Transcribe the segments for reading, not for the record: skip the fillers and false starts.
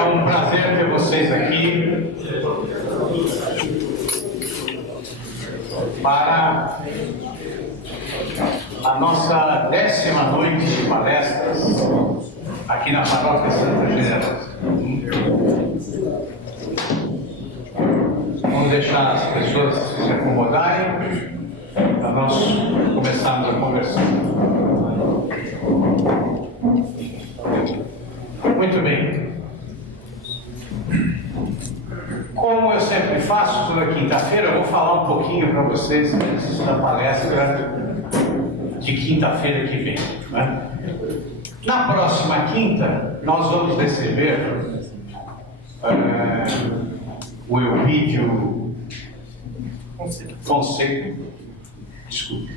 É um prazer ter vocês aqui para a nossa 10ª noite de palestras aqui na Paróquia Santa Generosa. Vamos deixar as pessoas se acomodarem para nós começarmos a conversar. Muito bem. Como eu sempre faço toda quinta-feira, eu vou falar um pouquinho para vocês antes da palestra de quinta-feira que vem, né? Na próxima quinta, nós vamos receber o Eupídio Fonseca. Desculpe.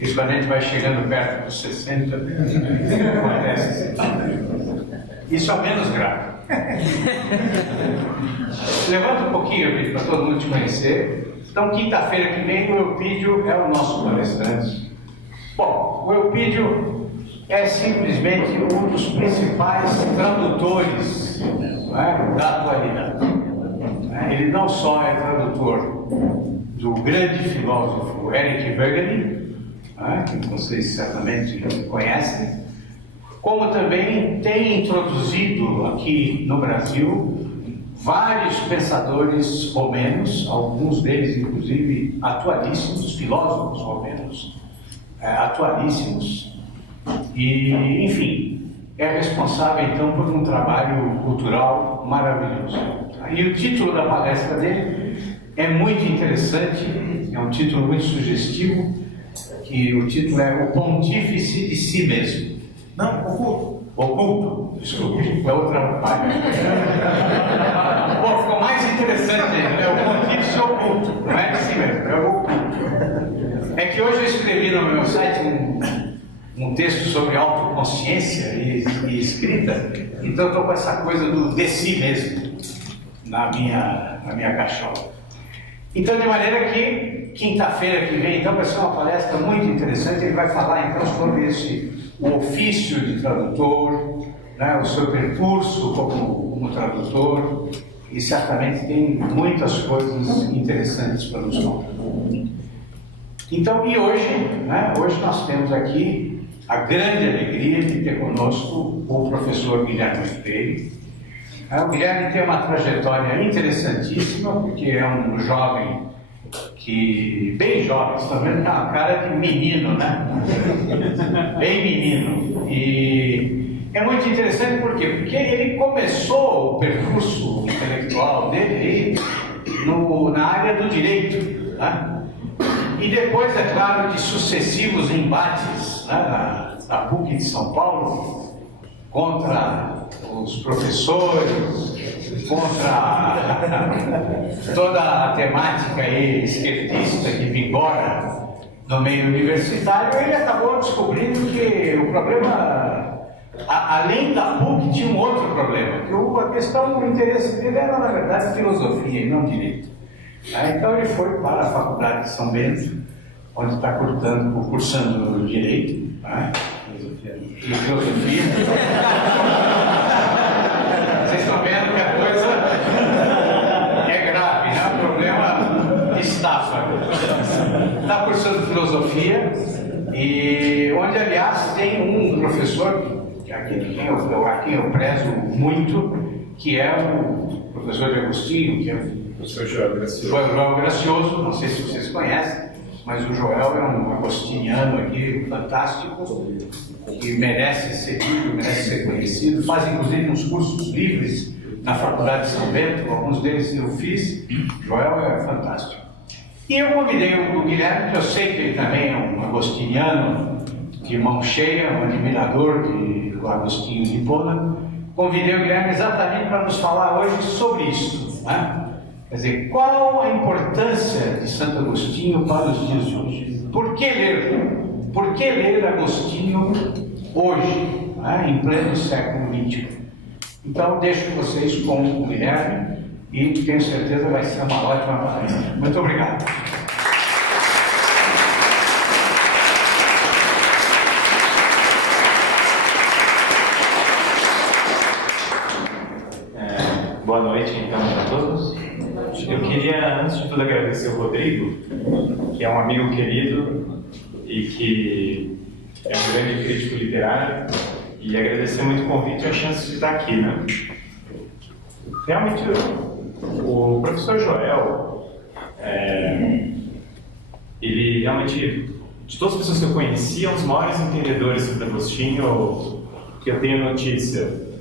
Isso quando a gente vai chegando perto dos 60, acontece. Isso é menos grave. Levanta um pouquinho, Eupídio, para todo mundo te conhecer. Então, quinta-feira que vem, o Eupídio é o nosso palestrante. Bom, o Eupídio é simplesmente um dos principais tradutores, né, da atualidade. Ele não só é tradutor do grande filósofo Eric Voegelin, né, que vocês certamente conhecem, como também tem introduzido aqui no Brasil vários pensadores romenos, alguns deles inclusive atualíssimos, filósofos romenos atualíssimos, e enfim, é responsável então por um trabalho cultural maravilhoso. E o título da palestra dele é muito interessante, é um título muito sugestivo, que o título é O Pontífice de Si Mesmo. Não, oculto. Oculto, desculpe, é outra página. Bom, ficou mais interessante ainda, né? O Pontífice Oculto, não é de si mesmo, é o oculto. É que hoje eu escrevi no meu site um texto sobre autoconsciência e escrita, então eu estou com essa coisa do de si mesmo na minha cachola. Então, de maneira que quinta-feira que vem, então, vai ser uma palestra muito interessante. Ele vai falar então sobre o ofício de tradutor, né, o seu percurso como tradutor, e certamente tem muitas coisas interessantes para nos contar. Então, e hoje, né, hoje nós temos aqui a grande alegria de ter conosco o professor Guilherme Freire. O Guilherme tem uma trajetória interessantíssima, porque é um jovem bem jovem, você está vendo que é uma cara de menino, né? Bem menino. E é muito interessante por quê? Porque ele começou o percurso intelectual dele na área do direito, né? E depois, é claro, de sucessivos embates, né, da PUC de São Paulo contra os professores, contra toda a temática aí esquerdista que vigora no meio universitário, ele acabou descobrindo que o problema, além da PUC, tinha um outro problema, que a questão do interesse dele era, na verdade, filosofia e não direito. Então ele foi para a Faculdade de São Bento, onde está cursando direito, né? E filosofia. Vocês estão vendo que a coisa é grave, né? O problema estafa. Está cursando filosofia, e onde, aliás, tem um professor a quem eu prezo muito, que é o professor de Agostinho, que é o professor Joel Gracioso. Não sei se vocês conhecem, mas o Joel é um agostiniano aqui fantástico, que merece ser visto, merece ser conhecido. Faz inclusive uns cursos livres na Faculdade de São Bento, alguns deles eu fiz. Joel é fantástico. E eu convidei o Guilherme, que eu sei que ele também é um agostiniano de mão cheia, um admirador do Agostinho de Hipona. Convidei o Guilherme exatamente para nos falar hoje sobre isso, né? Quer dizer, qual a importância de Santo Agostinho para os dias de hoje? Por que ler? Por que ler Agostinho hoje, né, em pleno século XXI? Então, deixo vocês com o Guilherme e tenho certeza vai ser uma ótima palestra. Muito obrigado. noite, então, para todos. Eu queria, antes de tudo, agradecer o Rodrigo, que é um amigo querido e que é um grande crítico literário, e agradecer muito o convite e a chance de estar aqui, né? Realmente, o professor Joel, ele realmente, de todas as pessoas que eu conheci, é um dos maiores entendedores do Santo Agostinho que eu tenho notícia.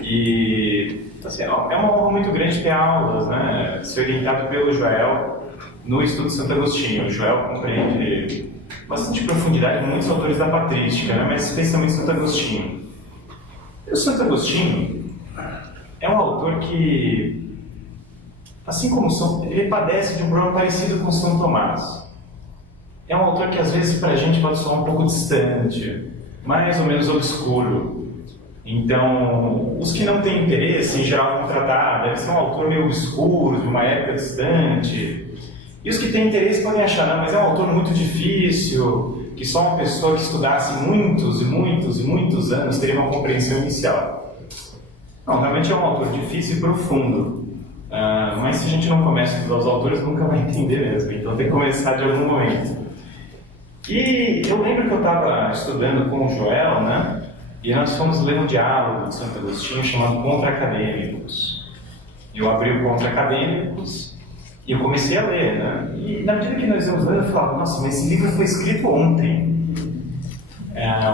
E assim, é uma honra muito grande ter aulas, né? Ser orientado pelo Joel no estudo de Santo Agostinho. O Joel compreende bastante profundidade muitos autores da patrística, né? Mas especialmente Santo Agostinho. E o Santo Agostinho é um autor que, assim como ele padece de um problema parecido com São Tomás. É um autor que às vezes para a gente pode soar um pouco distante, mais ou menos obscuro. Então, os que não têm interesse, em geral, vão tratar, deve ser um autor meio obscuro, de uma época distante. E os que têm interesse podem achar, não, mas é um autor muito difícil, que só uma pessoa que estudasse muitos e muitos e muitos anos teria uma compreensão inicial. Não, realmente é um autor difícil e profundo. Mas se a gente não começa a estudar os autores, nunca vai entender mesmo. Então tem que começar de algum momento. E eu lembro que eu estava estudando com o Joel, né? E nós fomos ler um diálogo de Santo Agostinho chamado Contra Acadêmicos. Eu abri o Contra Acadêmicos e eu comecei a ler, né? E na medida que nós íamos lendo, eu falava, nossa, mas esse livro foi escrito ontem.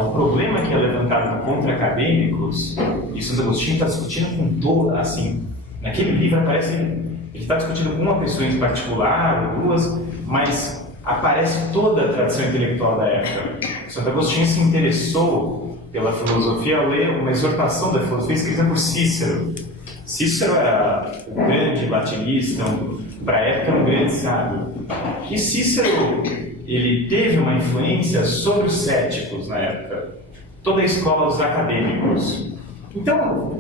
O problema que é levantado no Contra Acadêmicos, e Santo Agostinho está discutindo com toda, assim, naquele livro aparece, ele está discutindo com uma pessoa em particular, ou duas, mas aparece toda a tradição intelectual da época. Santo Agostinho se interessou pela filosofia ao ler uma exortação da filosofia escrita por Cícero. Cícero era o grande latinista, para a época um grande sábio. E Cícero, ele teve uma influência sobre os céticos na época, toda a escola dos acadêmicos. Então,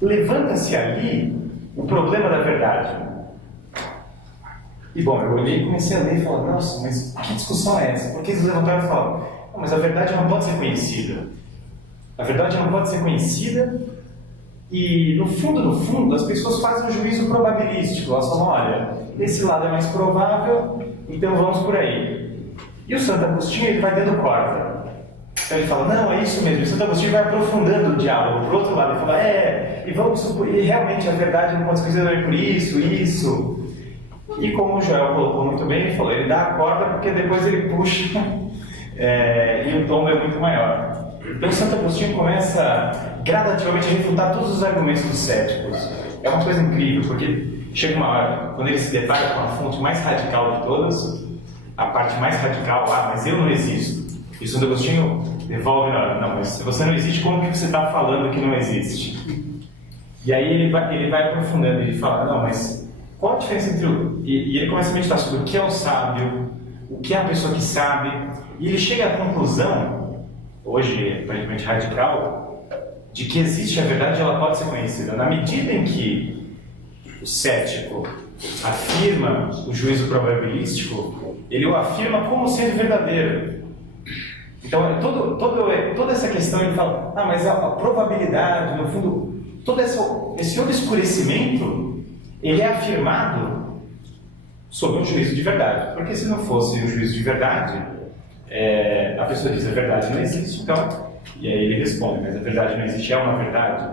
levanta-se ali o problema da verdade. E bom, eu olhei e comecei a ler e falei, nossa, mas que discussão é essa? Porque eles levantaram e falaram, mas a verdade não pode ser conhecida. A verdade não pode ser conhecida e, no fundo, as pessoas fazem um juízo probabilístico. Elas falam, olha, esse lado é mais provável, então vamos por aí. E o Santo Agostinho, ele vai dando corda. Então ele fala, não, é isso mesmo. E o Santo Agostinho vai aprofundando o diálogo para o outro lado. Ele fala, e vamos supor, e realmente a verdade não pode ser conhecida por isso. E como o Joel colocou muito bem, ele falou, ele dá a corda porque depois ele puxa e o tombo é muito maior. Então Santo Agostinho começa gradativamente a refutar todos os argumentos dos céticos. É uma coisa incrível, porque chega uma hora, quando ele se depara com a fonte mais radical de todas, a parte mais radical, mas eu não existo. E Santo Agostinho devolve, não, mas se você não existe, como que você está falando que não existe? E aí ele vai aprofundando, ele fala, não, mas qual a diferença entre e ele começa a meditar sobre o que é o sábio, o que é a pessoa que sabe, e ele chega à conclusão, hoje aparentemente radical, de que existe a verdade e ela pode ser conhecida. Na medida em que o cético afirma o juízo probabilístico, ele o afirma como sendo verdadeiro. Então, toda essa questão, ele fala, mas a probabilidade, no fundo, todo esse obscurecimento, ele é afirmado sob um juízo de verdade. Porque se não fosse um juízo de verdade, a pessoa diz, a verdade não existe, então, e aí ele responde, mas a verdade não existe, é uma verdade?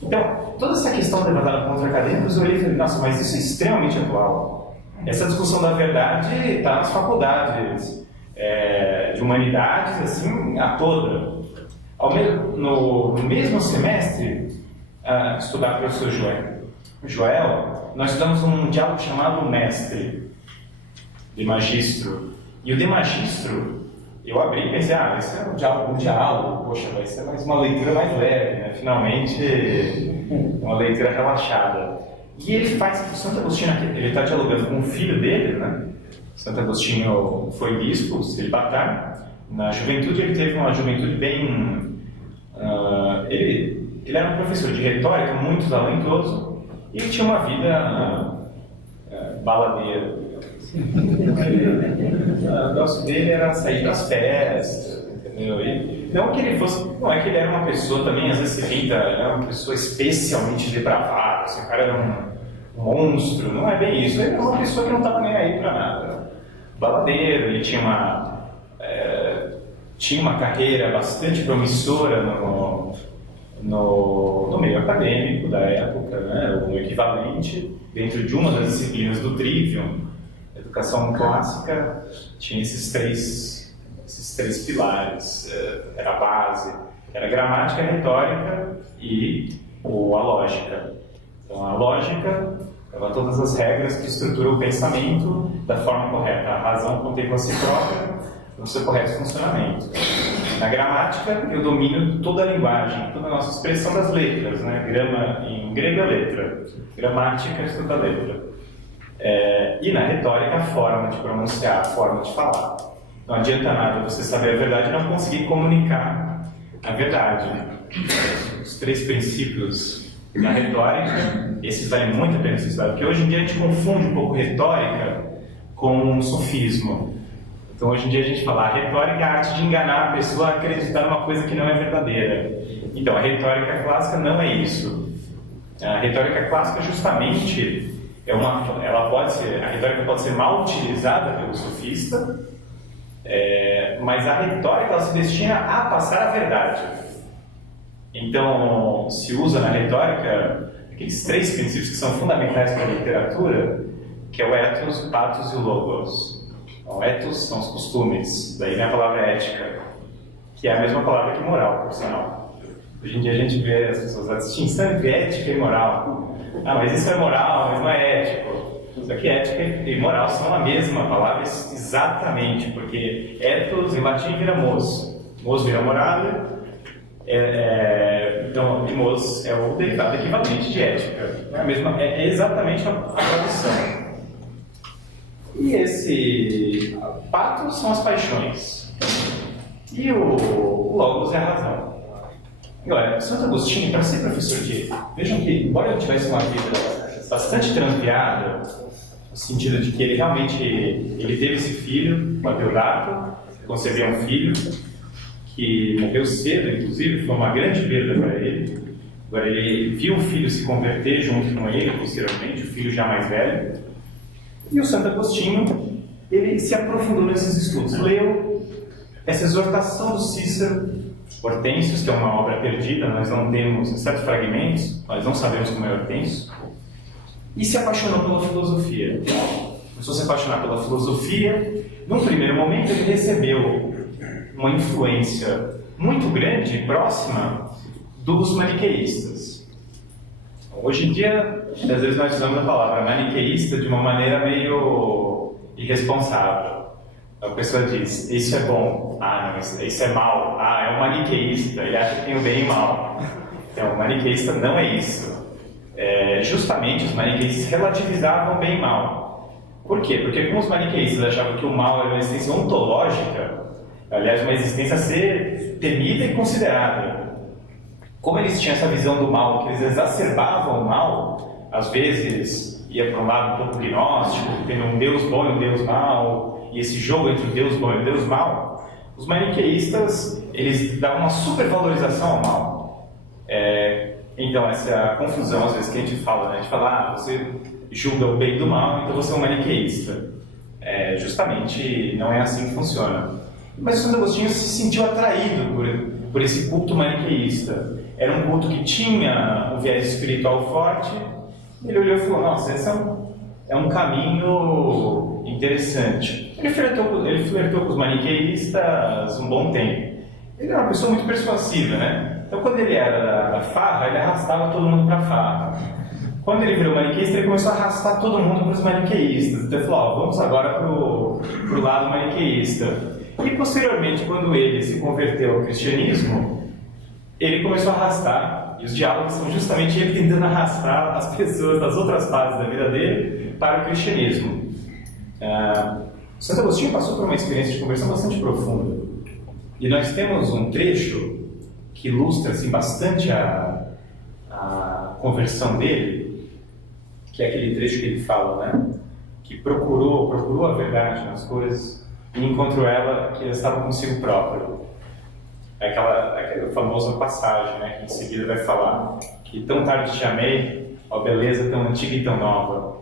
Então, toda essa questão levantada contra acadêmicos, eu olhei e falei, nossa, mas isso é extremamente atual. Essa discussão da verdade está nas faculdades de humanidades, assim, a toda. No mesmo semestre, estudar com o professor Joel, nós estudamos um diálogo chamado Mestre, de Magistro. E o de Magistro, eu abri e pensei, esse é um diálogo, poxa, vai ser mais uma leitura mais leve, né? Finalmente, uma leitura relaxada. E ele faz, o Santo Agostinho, ele está dialogando com o filho dele, né? Santo Agostinho foi bispo, celibatário. Na juventude, ele teve uma juventude bem... Ele era um professor de retórica muito talentoso e ele tinha uma vida baladeira. O negócio dele era sair das festas, entendeu? E não que ele fosse, não é que ele era uma pessoa também, às vezes se pinta, ele era uma pessoa especialmente depravada, assim, o cara era um monstro, não é bem isso, ele era uma pessoa que não estava nem aí para nada. Baladeiro, ele tinha uma carreira bastante promissora no meio acadêmico da época, né? O equivalente dentro de uma das disciplinas do Trivium, educação clássica, tinha esses três pilares, era a base, era a gramática, a retórica e a lógica. Então a lógica dava todas as regras que estruturam o pensamento da forma correta, a razão contempla a si própria no seu correto funcionamento. Na gramática, eu domino toda a linguagem, toda a nossa expressão das letras, né? Em grego é letra, gramática é estudo da letra. E na retórica, a forma de pronunciar, a forma de falar. Não adianta nada você saber a verdade e não conseguir comunicar a verdade. Os 3 princípios da retórica, esses valem muito a pena ser estudado, porque hoje em dia a gente confunde um pouco retórica com sofismo. Então, hoje em dia a gente fala, a retórica é a arte de enganar a pessoa a acreditar numa coisa que não é verdadeira. Então, a retórica clássica não é isso. A retórica clássica, justamente, a retórica pode ser mal utilizada pelo sofista, mas a retórica ela se destina a passar a verdade. Então, se usa na retórica aqueles 3 princípios que são fundamentais para a literatura, que é o ethos, o pathos e o logos. O ethos são os costumes, daí vem a palavra ética, que é a mesma palavra que moral, por sinal. Hoje em dia a gente vê as pessoas, a distinção entre ética e moral. Ah, mas isso é moral, mas não é ético. Só que ética e moral são a mesma palavra exatamente, porque ethos em latim vira mos. Mos vira morale, então mos é o derivado equivalente de ética. É exatamente a tradução. E esse pathos são as paixões. E o logos é a razão. E olha, Santo Agostinho, para ser professor de... Vejam que, embora ele tivesse uma vida bastante transviada, no sentido de que ele realmente teve esse filho, o Adeodato, concebeu um filho, que morreu cedo, inclusive, foi uma grande perda para ele. Agora, ele viu o filho se converter junto com ele, posteriormente, o filho já mais velho. E o Santo Agostinho, ele se aprofundou nesses estudos. Leu essa exortação do Cícero, Hortêncios, que é uma obra perdida, nós não temos, em certos fragmentos, nós não sabemos como é Hortêncio, e se apaixonou pela filosofia. Começou a se apaixonar pela filosofia. Num primeiro momento, ele recebeu uma influência muito grande e próxima dos maniqueístas. Hoje em dia, às vezes nós usamos a palavra maniqueísta de uma maneira meio irresponsável. A pessoa diz, isso é bom, ah, não, isso é mal, ah, é um maniqueísta, ele acha que tem o bem e o mal. Então, o maniqueísta não é isso. Justamente, os maniqueístas relativizavam bem e mal. Por quê? Porque como os maniqueístas achavam que o mal era uma existência ontológica, aliás, uma existência a ser temida e considerada, como eles tinham essa visão do mal, que eles exacerbavam o mal, às vezes ia para um lado um pouco gnóstico, tendo um Deus bom e um Deus mau, e esse jogo entre o Deus bom e o Deus mau, os maniqueístas, eles davam uma supervalorização ao mal. Então, essa confusão, às vezes, que a gente fala, né? A gente fala, você julga o bem do mal, então você é um maniqueísta. Justamente, não é assim que funciona. Mas o Santo Agostinho se sentiu atraído por esse culto maniqueísta. Era um culto que tinha um viés espiritual forte. Ele olhou e falou, nossa, esse é um caminho interessante. Ele flertou com os maniqueístas um bom tempo. Ele era uma pessoa muito persuasiva, né? Então, quando ele era da farra, ele arrastava todo mundo para a farra. Quando ele virou maniqueísta, ele começou a arrastar todo mundo para os maniqueístas. Então, ele falou, vamos agora para o lado maniqueísta. E, posteriormente, quando ele se converteu ao cristianismo, ele começou a arrastar, e os diálogos são justamente ele tentando arrastar as pessoas das outras fases da vida dele para o cristianismo. Santo Agostinho passou por uma experiência de conversão bastante profunda. E nós temos um trecho que ilustra assim, bastante a conversão dele, que é aquele trecho que ele fala, né? Que procurou a verdade nas coisas e encontrou ela que ela estava consigo próprio. aquela famosa passagem, né, que em seguida vai falar que tão tarde te amei, ó beleza tão antiga e tão nova.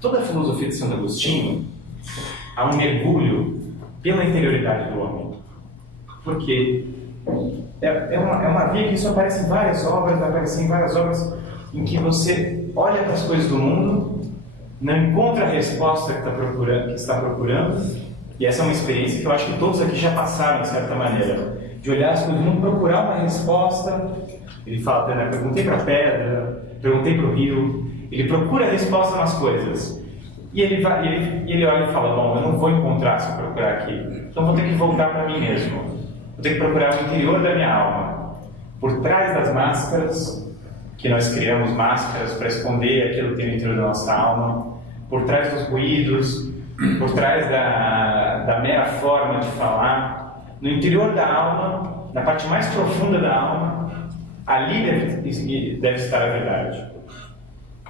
Toda a filosofia de Santo Agostinho há um mergulho pela interioridade do homem. Porque é uma via que isso aparece em várias obras, vai aparecer em várias obras em que você olha para as coisas do mundo, não encontra a resposta que está procurando, e essa é uma experiência que eu acho que todos aqui já passaram, de certa maneira, de olhar as coisas do mundo, procurar uma resposta. Ele fala, né, perguntei para a pedra, perguntei para o rio, ele procura a resposta nas coisas. E ele olha e fala, bom, eu não vou encontrar se eu procurar aqui, então vou ter que voltar para mim mesmo. Vou ter que procurar o interior da minha alma. Por trás das máscaras, que nós criamos máscaras para esconder aquilo que tem no interior da nossa alma, por trás dos ruídos, por trás da mera forma de falar, no interior da alma, na parte mais profunda da alma, ali deve estar a verdade.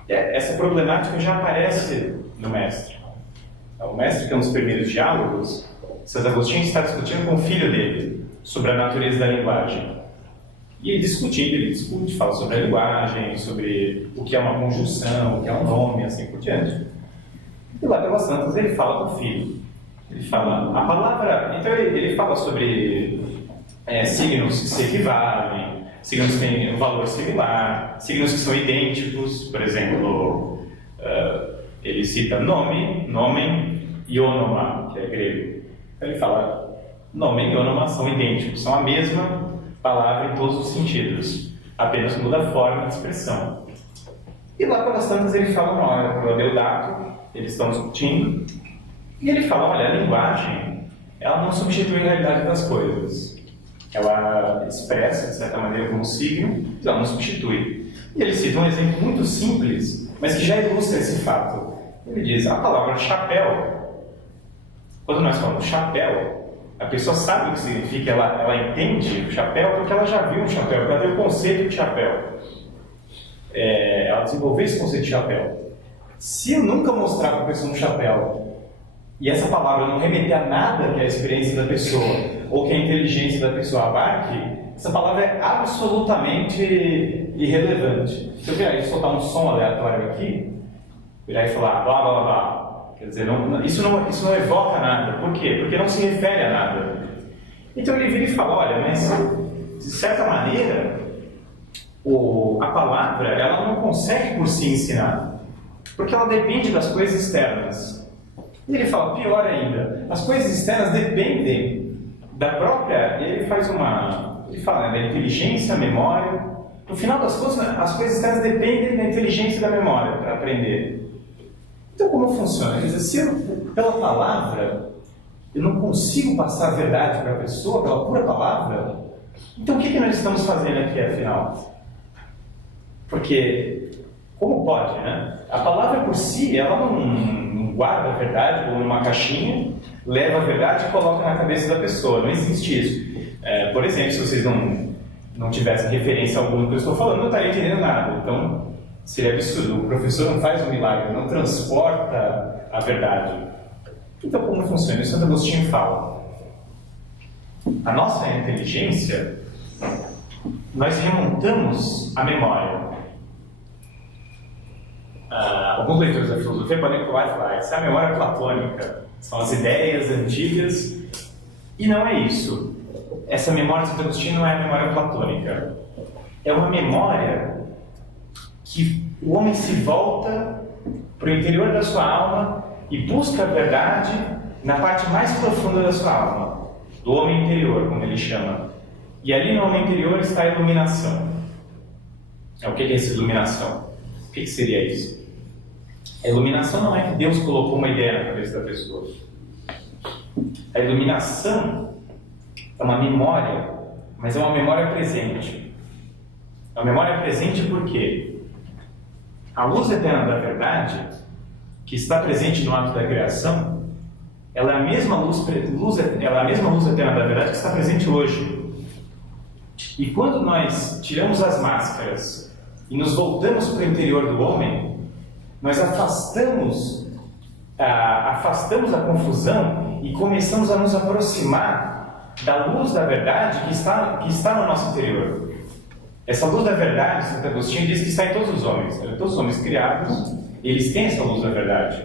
Essa problemática já aparece no Mestre. O Mestre, que é um dos primeiros diálogos, Santo Agostinho está discutindo com o filho dele sobre a natureza da linguagem. E ele discute, fala sobre a linguagem, sobre o que é uma conjunção, o que é um nome, assim por diante. E lá pelas tantas ele fala com o filho. Ele fala a palavra. Então ele fala sobre signos que se equivalem, signos que têm um valor similar, signos que são idênticos. Por exemplo, ele cita nome, nomen e onoma, que é grego. Então ele fala nomen e onoma são idênticos, são a mesma palavra em todos os sentidos, apenas muda a forma de expressão. E lá pelas tantas ele fala uma hora para o Deodato, eles estão discutindo, e ele fala, olha, a linguagem, ela não substitui a realidade das coisas. Ela expressa, de certa maneira, como signo, mas ela não substitui. E ele cita um exemplo muito simples, mas que já ilustra esse fato. Ele diz, a palavra chapéu, quando nós falamos chapéu, a pessoa sabe o que significa, ela entende o chapéu porque ela já viu um chapéu, ela tem o conceito de chapéu. Ela desenvolveu esse conceito de chapéu. Se eu nunca mostrar para a pessoa um chapéu e essa palavra não remeter a nada que é a experiência da pessoa ou que a inteligência da pessoa abarque, essa palavra é absolutamente irrelevante. Se eu virar e soltar um som aleatório aqui, virar e falar blá blá blá, quer dizer, isso não evoca nada. Por quê? Porque não se refere a nada. Então ele vira e fala, olha, mas de certa maneira a palavra ela não consegue por si ensinar, porque ela depende das coisas externas. E ele fala, pior ainda, as coisas externas dependem da própria, ele fala, né, da inteligência, memória. No final das contas, as coisas externas dependem da inteligência e da memória para aprender. Então, como funciona? Quer dizer, se pela palavra eu não consigo passar a verdade para a pessoa, pela pura palavra, então o que nós estamos fazendo aqui, afinal? Porque, como pode, né? A palavra por si, ela não guarda a verdade ou numa caixinha, leva a verdade e coloca na cabeça da pessoa. Não existe isso. Por exemplo, se vocês não tivessem referência alguma do que eu estou falando, eu não estaria entendendo nada. Então, seria absurdo. O professor não faz um milagre, não transporta a verdade. Então, como funciona? Isso Santo Agostinho fala. A nossa inteligência, nós remontamos a memória. Alguns leitores da filosofia podem pular e falar, essa é a memória platônica, são as ideias antigas, e não é isso. Essa memória de Santo Agostinho não é a memória platônica. É uma memória que o homem se volta para o interior da sua alma e busca a verdade na parte mais profunda da sua alma, do homem interior, como ele chama. E ali no homem interior está a iluminação. O que é essa iluminação? O que seria isso? A iluminação não é que Deus colocou uma ideia na cabeça da pessoa. A iluminação é uma memória, mas é uma memória presente. É uma memória presente por quê? A luz eterna da verdade, que está presente no ato da criação, ela é a mesma luz eterna da verdade que está presente hoje. E quando nós tiramos as máscaras e nos voltamos para o interior do homem, nós afastamos a confusão e começamos a nos aproximar da luz da verdade que está no nosso interior. Essa luz da verdade, Santo Agostinho diz que está em todos os homens. Todos os homens criados, eles têm essa luz da verdade.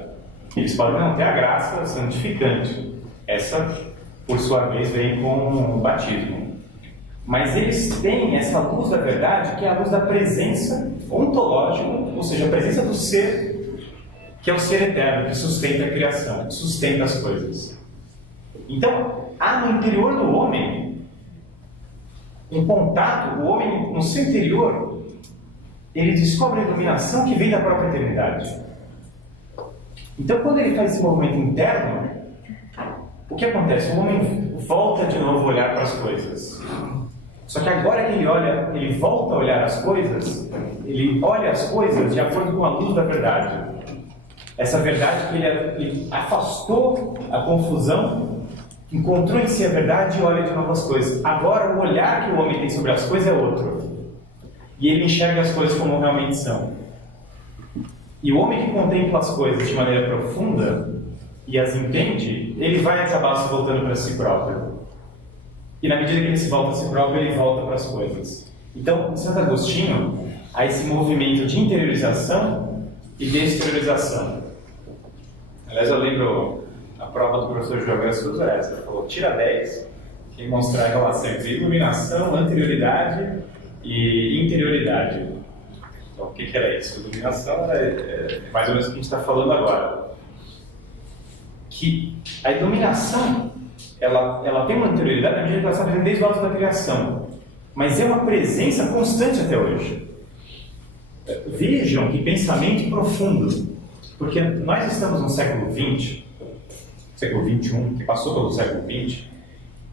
Eles podem não ter a graça santificante. Essa, por sua vez, vem com o batismo. Mas eles têm essa luz da verdade, que é a luz da presença ontológica, ou seja, a presença do ser, que é o ser eterno, que sustenta a criação, que sustenta as coisas. Então, há no interior do homem um contato, o homem no seu interior, ele descobre a iluminação que vem da própria eternidade. Então, quando ele faz esse movimento interno, o que acontece? O homem volta de novo a olhar para as coisas. Só que agora que ele volta a olhar as coisas, ele olha as coisas de acordo com a luz da verdade. Essa verdade que ele afastou a confusão, encontrou em si a verdade e olha de novo as coisas. Agora o olhar que o homem tem sobre as coisas é outro. E ele enxerga as coisas como realmente são. E o homem que contempla as coisas de maneira profunda e as entende, ele vai acabar se voltando para si próprio. E na medida que ele se volta a si próprio, ele volta para as coisas. Então, em Santo Agostinho, há esse movimento de interiorização e de exteriorização. Aliás, eu lembro a prova do professor João Souza, essa. Ele falou, tira 10, quem mostrar a relação entre iluminação, anterioridade e interioridade. Então, o que era isso? Iluminação é mais ou menos o que a gente está falando agora. Que a iluminação, ela tem uma anterioridade na medida que ela está presente desde o alto da criação. Mas é uma presença constante até hoje. Vejam que pensamento profundo. Porque nós estamos no século XX, século XXI, que passou pelo século XX,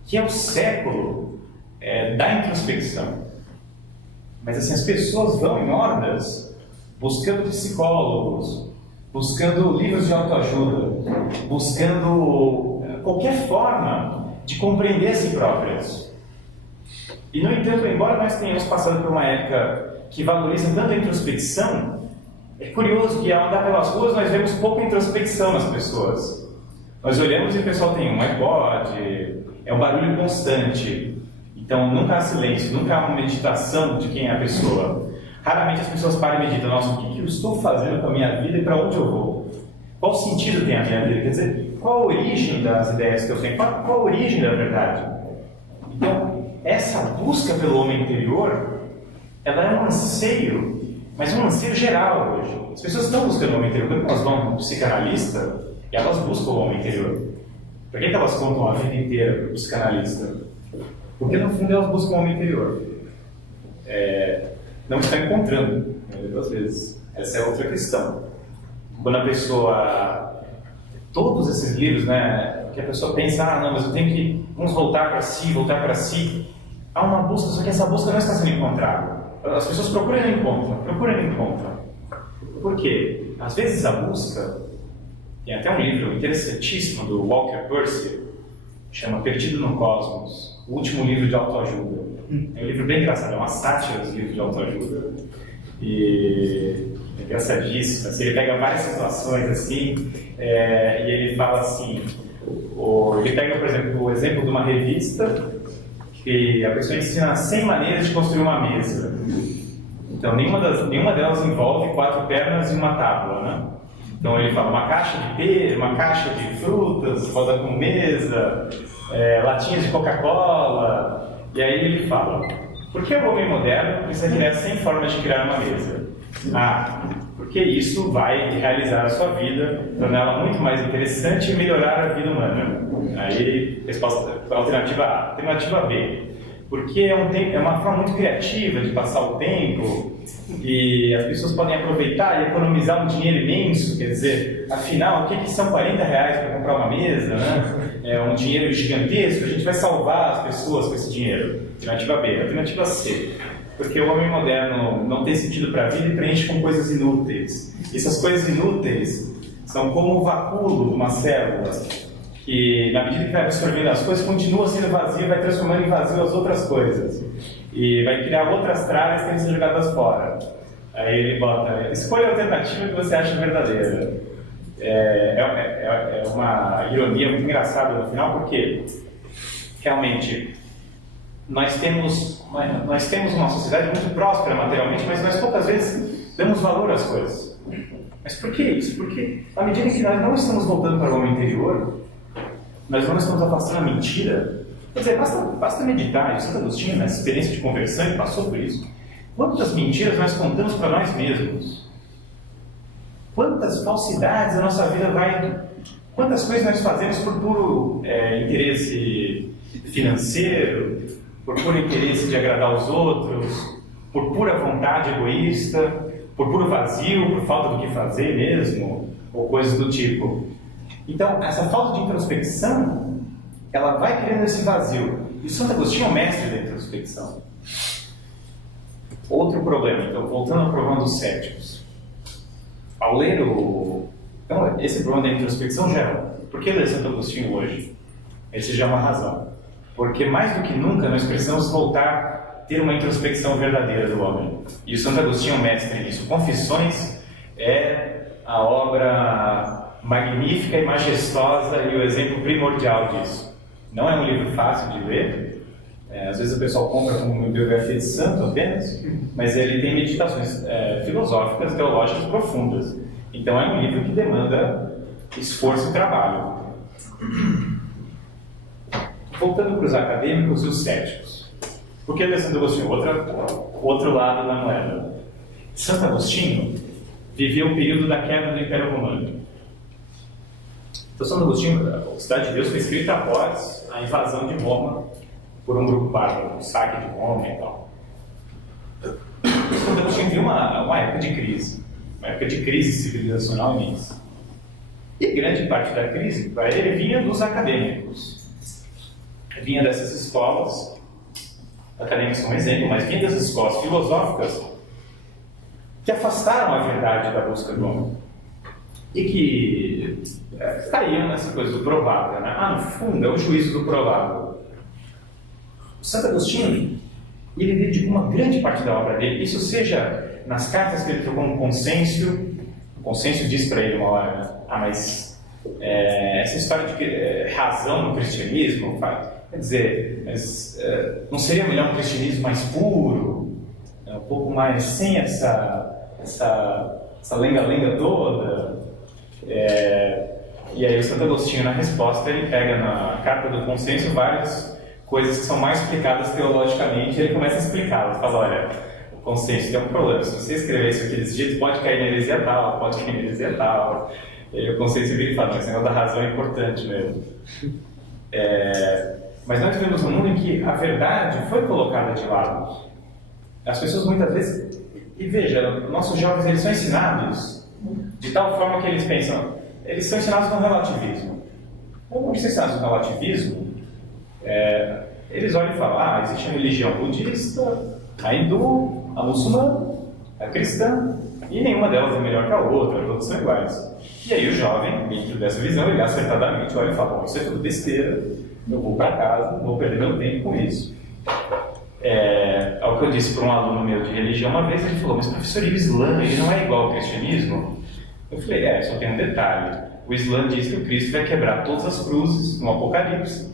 que é o século da introspecção. Mas assim, as pessoas vão em hordas buscando psicólogos, buscando livros de autoajuda, buscando qualquer forma de compreender a si próprias. E, no entanto, embora nós tenhamos passado por uma época que valoriza tanto a introspecção, é curioso que ao andar pelas ruas nós vemos pouca introspecção nas pessoas. Nós olhamos e o pessoal tem um iPod, é um barulho constante. Então nunca há silêncio, nunca há uma meditação de quem é a pessoa. Raramente as pessoas param e meditam, nossa, o que eu estou fazendo com a minha vida e para onde eu vou? Qual sentido tem a minha vida? Quer dizer, qual a origem das ideias que eu tenho? Qual a origem da verdade? Então, essa busca pelo homem interior, ela é um anseio, mas um anseio geral hoje. As pessoas estão buscando o homem interior. Quando elas vão para um psicanalista, elas buscam o homem interior. Por que elas contam a vida inteira para o psicanalista? Porque no fundo elas buscam o homem interior. Não estão encontrando, às vezes. Essa é outra questão. Quando a pessoa... Todos esses livros, né, que a pessoa pensa, não, mas eu tenho que voltar para si. Há uma busca, só que essa busca não está sendo encontrada. As pessoas procuram e não encontram. Por quê? Às vezes a busca... Tem até um livro interessantíssimo do Walker Percy, chama Perdido no Cosmos, o último livro de autoajuda. É um livro bem engraçado, é uma sátira dos livros de autoajuda. E é engraçadíssimo, assim, ele pega várias situações assim, e ele fala assim, ele pega, por exemplo, o exemplo de uma revista que a pessoa ensina 100 maneiras de construir uma mesa. Então, nenhuma delas envolve 4 pernas e uma tábua, né? Então ele fala uma caixa de peixe, uma caixa de frutas, roda com mesa, latinhas de Coca-Cola. E aí ele fala, por que o homem moderno precisa criar 100 formas de criar uma mesa? Porque isso vai realizar a sua vida, torná-la muito mais interessante e melhorar a vida humana. Aí, resposta, alternativa A. Alternativa B. Porque é uma forma muito criativa de passar o tempo e as pessoas podem aproveitar e economizar um dinheiro imenso, quer dizer, afinal, o que são 40 reais para comprar uma mesa, né? É um dinheiro gigantesco, a gente vai salvar as pessoas com esse dinheiro. Alternativa B. Alternativa C. Porque o homem moderno não tem sentido para a vida e preenche com coisas inúteis. E essas coisas inúteis são como o vacúolo de uma célula, que na medida que vai absorvendo as coisas, continua sendo vazio e vai transformando em vazio as outras coisas. E vai criar outras tralhas que têm que ser jogadas fora. Aí ele bota, escolha a alternativa que você acha verdadeira. É uma ironia muito engraçada no final, porque realmente nós temos uma sociedade muito próspera materialmente, mas nós poucas vezes damos valor às coisas. Mas por que isso? Porque à medida que nós não estamos voltando para o homem interior, nós não estamos afastando a mentira. Quer dizer, basta meditar. Santo Agostinho, nessa experiência de conversão, ele passou por isso. Quantas mentiras nós contamos para nós mesmos? Quantas falsidades a nossa vida vai... Quantas coisas nós fazemos por puro interesse financeiro, por puro interesse de agradar os outros, por pura vontade egoísta, por puro vazio, por falta do que fazer mesmo, ou coisas do tipo. Então, essa falta de introspecção, ela vai criando esse vazio. E Santo Agostinho é o mestre da introspecção. Outro problema, então, voltando ao problema dos céticos. Ao ler Então, esse problema da introspecção gera. Por que ler Santo Agostinho hoje? Esse já é uma razão. Porque mais do que nunca nós precisamos voltar a ter uma introspecção verdadeira do homem. E o Santo Agostinho é um mestre nisso. Confissões é a obra magnífica e majestosa e o exemplo primordial disso. Não é um livro fácil de ler. Às vezes o pessoal compra como uma biografia de santo apenas, mas ele tem meditações filosóficas, teológicas profundas. Então é um livro que demanda esforço e trabalho. Voltando para os acadêmicos e os céticos. Por que Santo Agostinho? Outro lado da moeda. Santo Agostinho viveu o período da queda do Império Romano. Então Santo Agostinho, a Cidade de Deus foi escrita após a invasão de Roma por um grupo bárbaro, o saque de Roma e tal. Santo Agostinho viu uma época de crise. Uma época de crise civilizacional imensa. E grande parte da crise, para ele, vinha dos acadêmicos. Vinha dessas escolas, acadêmicos são um exemplo, mas vinha das escolas filosóficas que afastaram a verdade da busca do homem. E que caíam nessa coisa do provável, né? No fundo, é o juízo do provável. O Santo Agostinho, ele dedicou uma grande parte da obra dele, isso seja nas cartas que ele trocou no Consêncio. O Consêncio diz para ele uma hora, né? Mas essa história de razão no cristianismo, quer dizer, não seria melhor um cristianismo mais puro, um pouco mais sem essa lenga-lenga toda? E aí o Santo Agostinho, na resposta, ele pega na carta do Consêncio várias coisas que são mais explicadas teologicamente, e ele começa a explicar. Ele fala, olha, o Consêncio tem um problema, se você escrever isso aqui desse jeito, pode cair na heresia tal, pode cair na heresia tal. E o Consêncio vira e fala, esse negócio da razão é importante mesmo. Mas nós vivemos num mundo em que a verdade foi colocada de lado. As pessoas muitas vezes... E veja, nossos jovens, eles são ensinados de tal forma que eles pensam... Eles são ensinados no relativismo. Como eles são ensinados no relativismo, eles olham e falam, existe a religião budista, a hindu, a muçulmana, a cristã, e nenhuma delas é melhor que a outra, todas são iguais. E aí o jovem, dentro dessa visão, ele acertadamente olha e fala, isso é tudo besteira, eu vou para casa, não vou perder meu tempo com isso. Ao que eu disse para um aluno meu de religião uma vez, ele falou, mas professor, e o Islã, ele não é igual ao cristianismo? Eu falei, só tem um detalhe. O Islã diz que o Cristo vai quebrar todas as cruzes no Apocalipse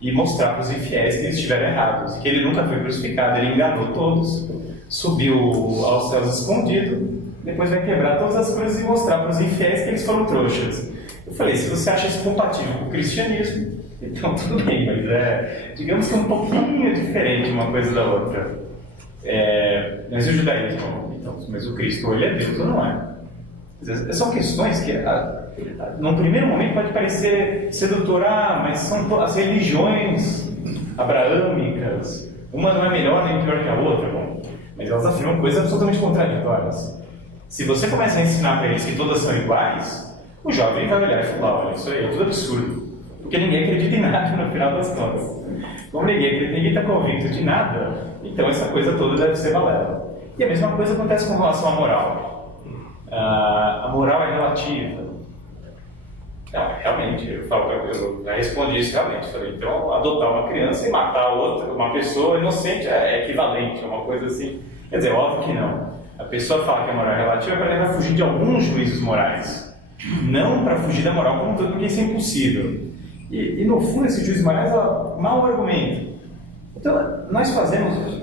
e mostrar para os infiéis que eles estiveram errados, e que ele nunca foi crucificado, ele enganou todos, subiu aos céus escondido, depois vai quebrar todas as cruzes e mostrar para os infiéis que eles foram trouxas. Eu falei, se você acha isso compatível com o cristianismo, então tudo bem, mas digamos que é um pouquinho diferente uma coisa da outra. Mas o judaísmo, então, mas o Cristo, ele é Deus ou não é? São questões que, num primeiro momento, pode parecer sedutor, mas são as religiões abraâmicas, uma não é melhor nem pior que a outra, mas elas afirmam coisas absolutamente contraditórias. Se você começa a ensinar para eles que todas são iguais, o jovem vai olhar e falar, olha, isso aí é tudo absurdo, porque ninguém acredita em nada no final das contas. Como ninguém está convicto de nada, então essa coisa toda deve ser balela. E a mesma coisa acontece com relação à moral. A moral é relativa. Não, realmente, eu já respondi isso realmente. Falei, então, adotar uma criança e matar outra, uma pessoa inocente é equivalente, é uma coisa assim. Quer dizer, óbvio que não. A pessoa fala que a moral é relativa para tentar fugir de alguns juízos morais. Não para fugir da moral como todo, porque isso é impossível. E no fundo, esse juízo de Moraes é mau argumento. Então, nós fazemos,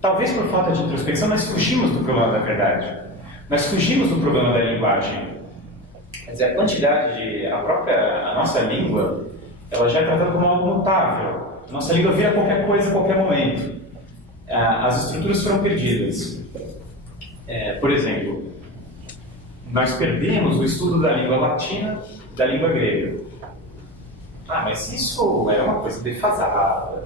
talvez por falta de introspecção, nós fugimos do problema da verdade. Nós fugimos do problema da linguagem. Quer dizer, a nossa língua, ela já é tratada como algo mutável. A nossa língua vira qualquer coisa a qualquer momento. As estruturas foram perdidas. Por exemplo, nós perdemos o estudo da língua latina e da língua grega. Mas isso é uma coisa defasada.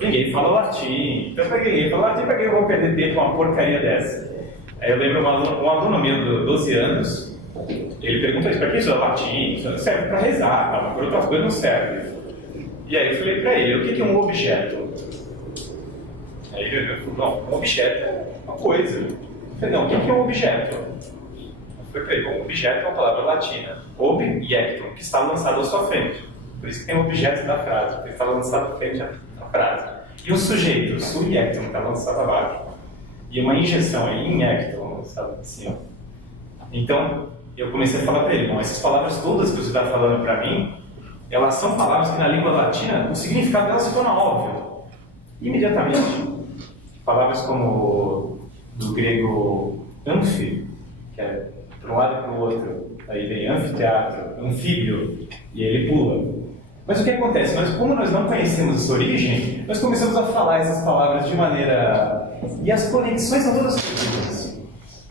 Ninguém fala latim. Então, para ninguém fala latim, para que eu vou perder tempo com uma porcaria dessa? Aí eu lembro um aluno meu de 12 anos, ele pergunta isso, para que isso é latim? Isso serve para rezar, tá? Mas por outras coisas não serve. E aí eu falei para ele, o que é um objeto? Aí ele falou, um objeto é uma coisa. Eu falei, não, o que é um objeto? Eu falei para ele, um objeto é uma palavra latina, objectum, que está lançado à sua frente. Por isso que tem o objeto da frase, porque está lançado à frente da frase. E o sujeito, subjectum, está lançado abaixo. E uma injeção aí, injectum, lançado em cima. Então, eu comecei a falar para ele, bom, essas palavras todas que você está falando para mim, elas são palavras que na língua latina, o significado delas se torna óbvio. Imediatamente. Palavras como do grego amphi, que é para um lado e para o outro, aí vem anfiteatro, anfíbio, e aí ele pula. Mas o que acontece? Como nós não conhecemos essa origem, nós começamos a falar essas palavras de maneira... E as conexões são todas perdidas.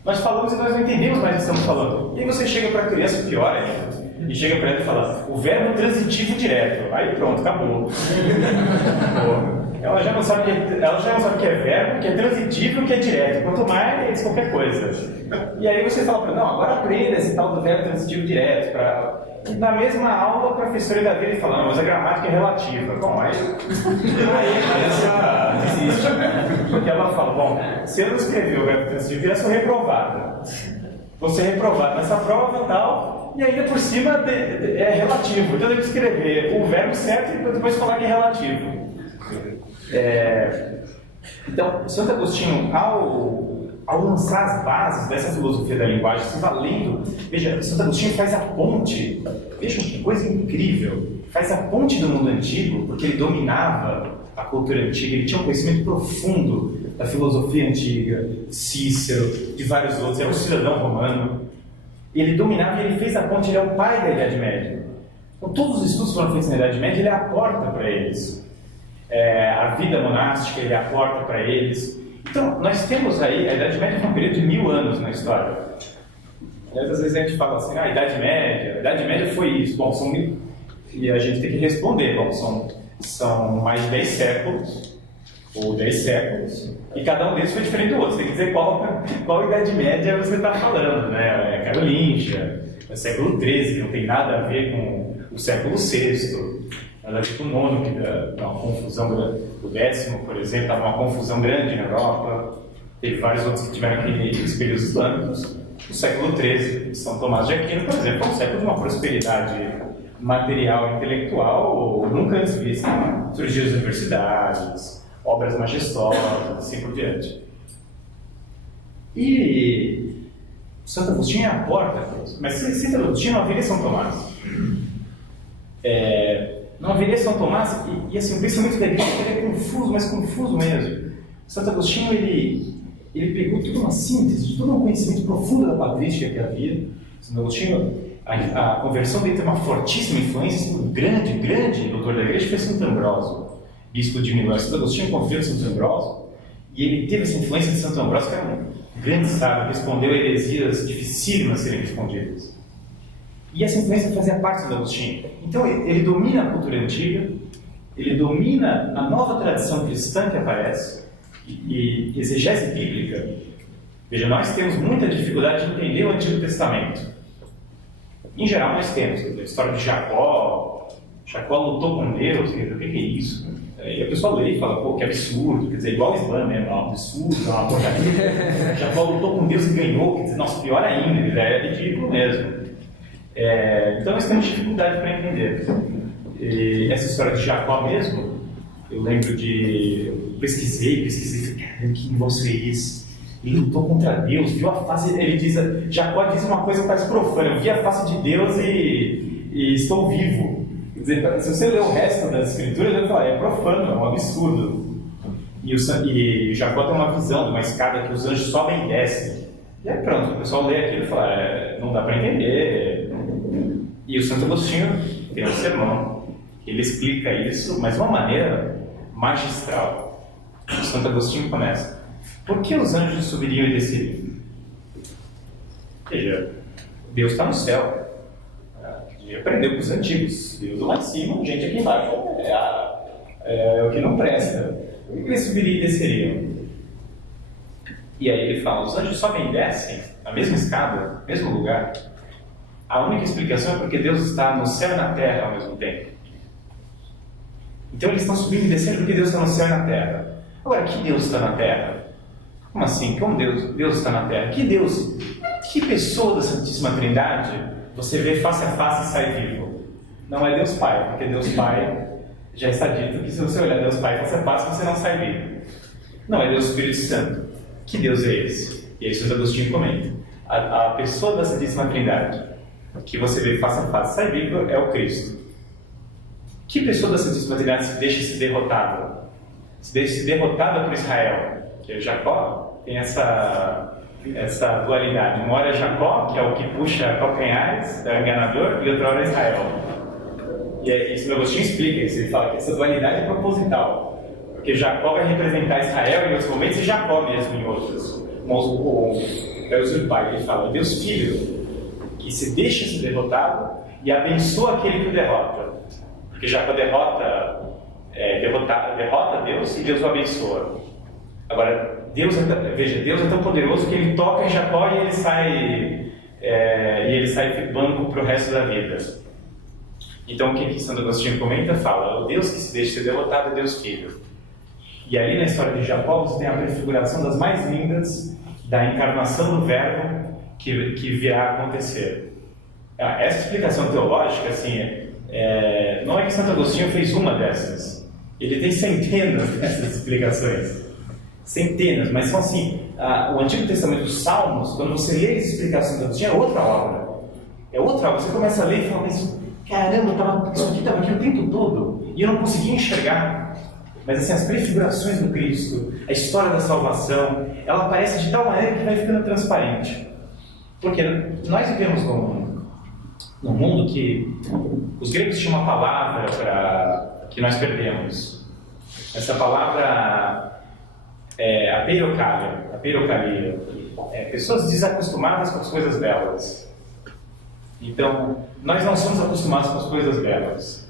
Nós falamos e nós não entendemos mais o que estamos falando. E aí você chega para a criança, pior ainda, e chega para ela e fala, o verbo transitivo direto. Aí pronto, acabou. Ela já não sabe o que é verbo, o que é transitivo e o que é direto. Quanto mais, qualquer coisa. E aí você fala para ela, não, agora aprenda esse tal do verbo transitivo direto. E na mesma aula, a professora ainda vira e fala, não, mas a gramática é relativa. Bom, aí a criança desiste. Porque ela fala, bom, se eu não escrever o verbo transitivo, eu sou reprovada. Vou ser reprovado nessa prova e tal, e ainda por cima é relativo. Então eu tenho que escrever o verbo certo e depois falar que é relativo. Então, Santo Agostinho, ao lançar as bases dessa filosofia da linguagem, se valendo, veja, Santo Agostinho faz a ponte, veja que coisa incrível, faz a ponte do mundo antigo, porque ele dominava a cultura antiga, ele tinha um conhecimento profundo da filosofia antiga, Cícero, de vários outros, era um cidadão romano, ele dominava e ele fez a ponte, ele é o pai da Idade Média. Então, todos os estudos que foram feitos na Idade Média, ele é a porta para eles. A vida monástica, ele é a porta para eles. Então, nós temos aí, a Idade Média foi um período de 1000 anos na história. Às vezes a gente fala assim, a Idade Média foi isso. Bom, e a gente tem que responder, bom, são mais de 10 séculos, ou 10 séculos, e cada um deles foi diferente do outro. Você tem que dizer qual Idade Média você está falando, né? Carolíngia, é século XIII, que não tem nada a ver com o século VI. Nada a ver com o IX, que dá uma confusão, o X, por exemplo, estava uma confusão grande na Europa. Teve vários outros que tiveram aqueles períodos islâmicos. O século XIII, São Tomás de Aquino, por exemplo, é um século de uma prosperidade material e intelectual nunca antes vista. Surgiram as universidades, obras majestosas, assim por diante. E Santo Agostinho é a porta, mas sem Santo Agostinho não haveria São Tomás. Não haveria São Tomás, e assim, o pensamento da igreja é confuso, mas confuso mesmo. Santo Agostinho, ele pegou toda uma síntese, todo um conhecimento profundo da patrística que havia. Santo Agostinho, a conversão dele tem uma fortíssima influência, um grande doutor da igreja foi Santo Ambrósio, bispo de Milão. Santo Agostinho conviveu com Santo Ambrósio, e ele teve essa influência de Santo Ambrósio, que era um grande sábio, respondeu a heresias dificílimas a serem respondidas. E essa influência fazia parte do Agostinho. Então ele domina a cultura antiga, ele domina a nova tradição cristã que aparece, e exegese bíblica. Veja, nós temos muita dificuldade de entender o Antigo Testamento. Em geral nós temos a história de Jacó lutou com Deus, quer dizer, o que é isso? E a pessoa lê e fala, pô, que absurdo, quer dizer, igual o Islã mesmo, é um absurdo, é uma porcaria. Jacó lutou com Deus e ganhou, quer dizer, nossa, pior ainda, é ridículo mesmo. Então nós temos dificuldade para entender. E essa história de Jacó mesmo, eu lembro eu pesquisei, que vocês, ele lutou contra Deus, viu a face, Jacó diz uma coisa que parece profana, eu vi a face de Deus e estou vivo. Quer dizer, se você ler o resto das escrituras, ele vai falar, é profano, é um absurdo. E Jacó tem uma visão de uma escada que os anjos sobem e descem. E aí pronto, o pessoal lê aquilo e fala, não dá para entender. E o Santo Agostinho tem um sermão, ele explica isso, mas de uma maneira magistral. O Santo Agostinho começa, por que os anjos subiriam e desceriam? Veja, Deus está no céu. E aprendeu com os antigos. Deus lá em cima, gente aqui embaixo. É o que não presta. Por que eles subiriam e desceriam? E aí ele fala, os anjos sobem e descem na mesma escada, no mesmo lugar. A única explicação é porque Deus está no céu e na terra ao mesmo tempo. Então eles estão subindo e descendo porque Deus está no céu e na terra. Agora, que Deus está na terra? Como assim? Como Deus está na terra? Que Deus, que pessoa da Santíssima Trindade você vê face a face e sai vivo? Não é Deus Pai, porque Deus Pai já está dito que se você olhar Deus Pai face a face, você não sai vivo. Não é Deus Espírito Santo. Que Deus é esse? E aí Santo Agostinho comenta. A pessoa da Santíssima Trindade que você vê face a face e sai vivo é o Cristo. Que pessoa da Santíssima Trindade se deixa ser derrotada? Se deixa ser derrotada por Israel? Que Jacó tem essa dualidade. Uma hora é Jacó, que é o que puxa calcanhares, é o enganador, e outra hora é Israel. E isso o Agostinho explica isso, ele fala que essa dualidade é proposital. Porque Jacó vai representar Israel em outros momentos e Jacó mesmo em outros. Deus o Pai, ele fala, Deus Filho, que se deixa ser derrotado e abençoa aquele que o derrota. Porque Jacó derrota Deus e Deus o abençoa. Agora, Deus é tão poderoso que ele toca em Jacó e ele sai banco para o resto da vida. Então, o que Santo Agostinho comenta? Fala, o Deus que se deixa ser derrotado é Deus Filho. E ali na história de Jacó, você tem a prefiguração das mais lindas da encarnação do Verbo que virá a acontecer. Essa explicação teológica, assim, não é que Santo Agostinho fez uma dessas. Ele tem centenas dessas explicações. Centenas, mas são assim, o Antigo Testamento, os Salmos, quando você lê as explicações de Agostinho, é outra obra. É outra obra. Você começa a ler e fala, mas caramba, isso aqui estava aqui o tempo todo e eu não conseguia enxergar. Mas assim, as prefigurações do Cristo, a história da salvação, ela aparece de tal maneira que vai ficando transparente. Porque nós vivemos num mundo que os gregos tinham uma palavra que nós perdemos. Essa palavra é a peirocalia. Pessoas desacostumadas com as coisas belas. Então, nós não somos acostumados com as coisas belas.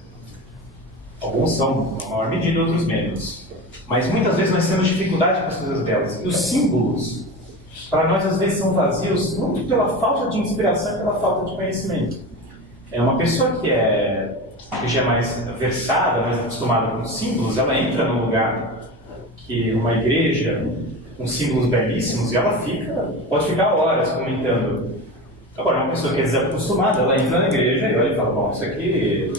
Alguns são, na maior medida, outros menos. Mas muitas vezes nós temos dificuldade com as coisas belas. E os símbolos, para nós, às vezes são vazios, não pela falta de inspiração, pela falta de conhecimento. Uma pessoa que já é mais versada, mais acostumada com símbolos, ela entra num lugar que uma igreja com símbolos belíssimos e ela pode ficar horas comentando. Agora, uma pessoa que é desacostumada, ela entra na igreja e olha e fala, bom, isso aqui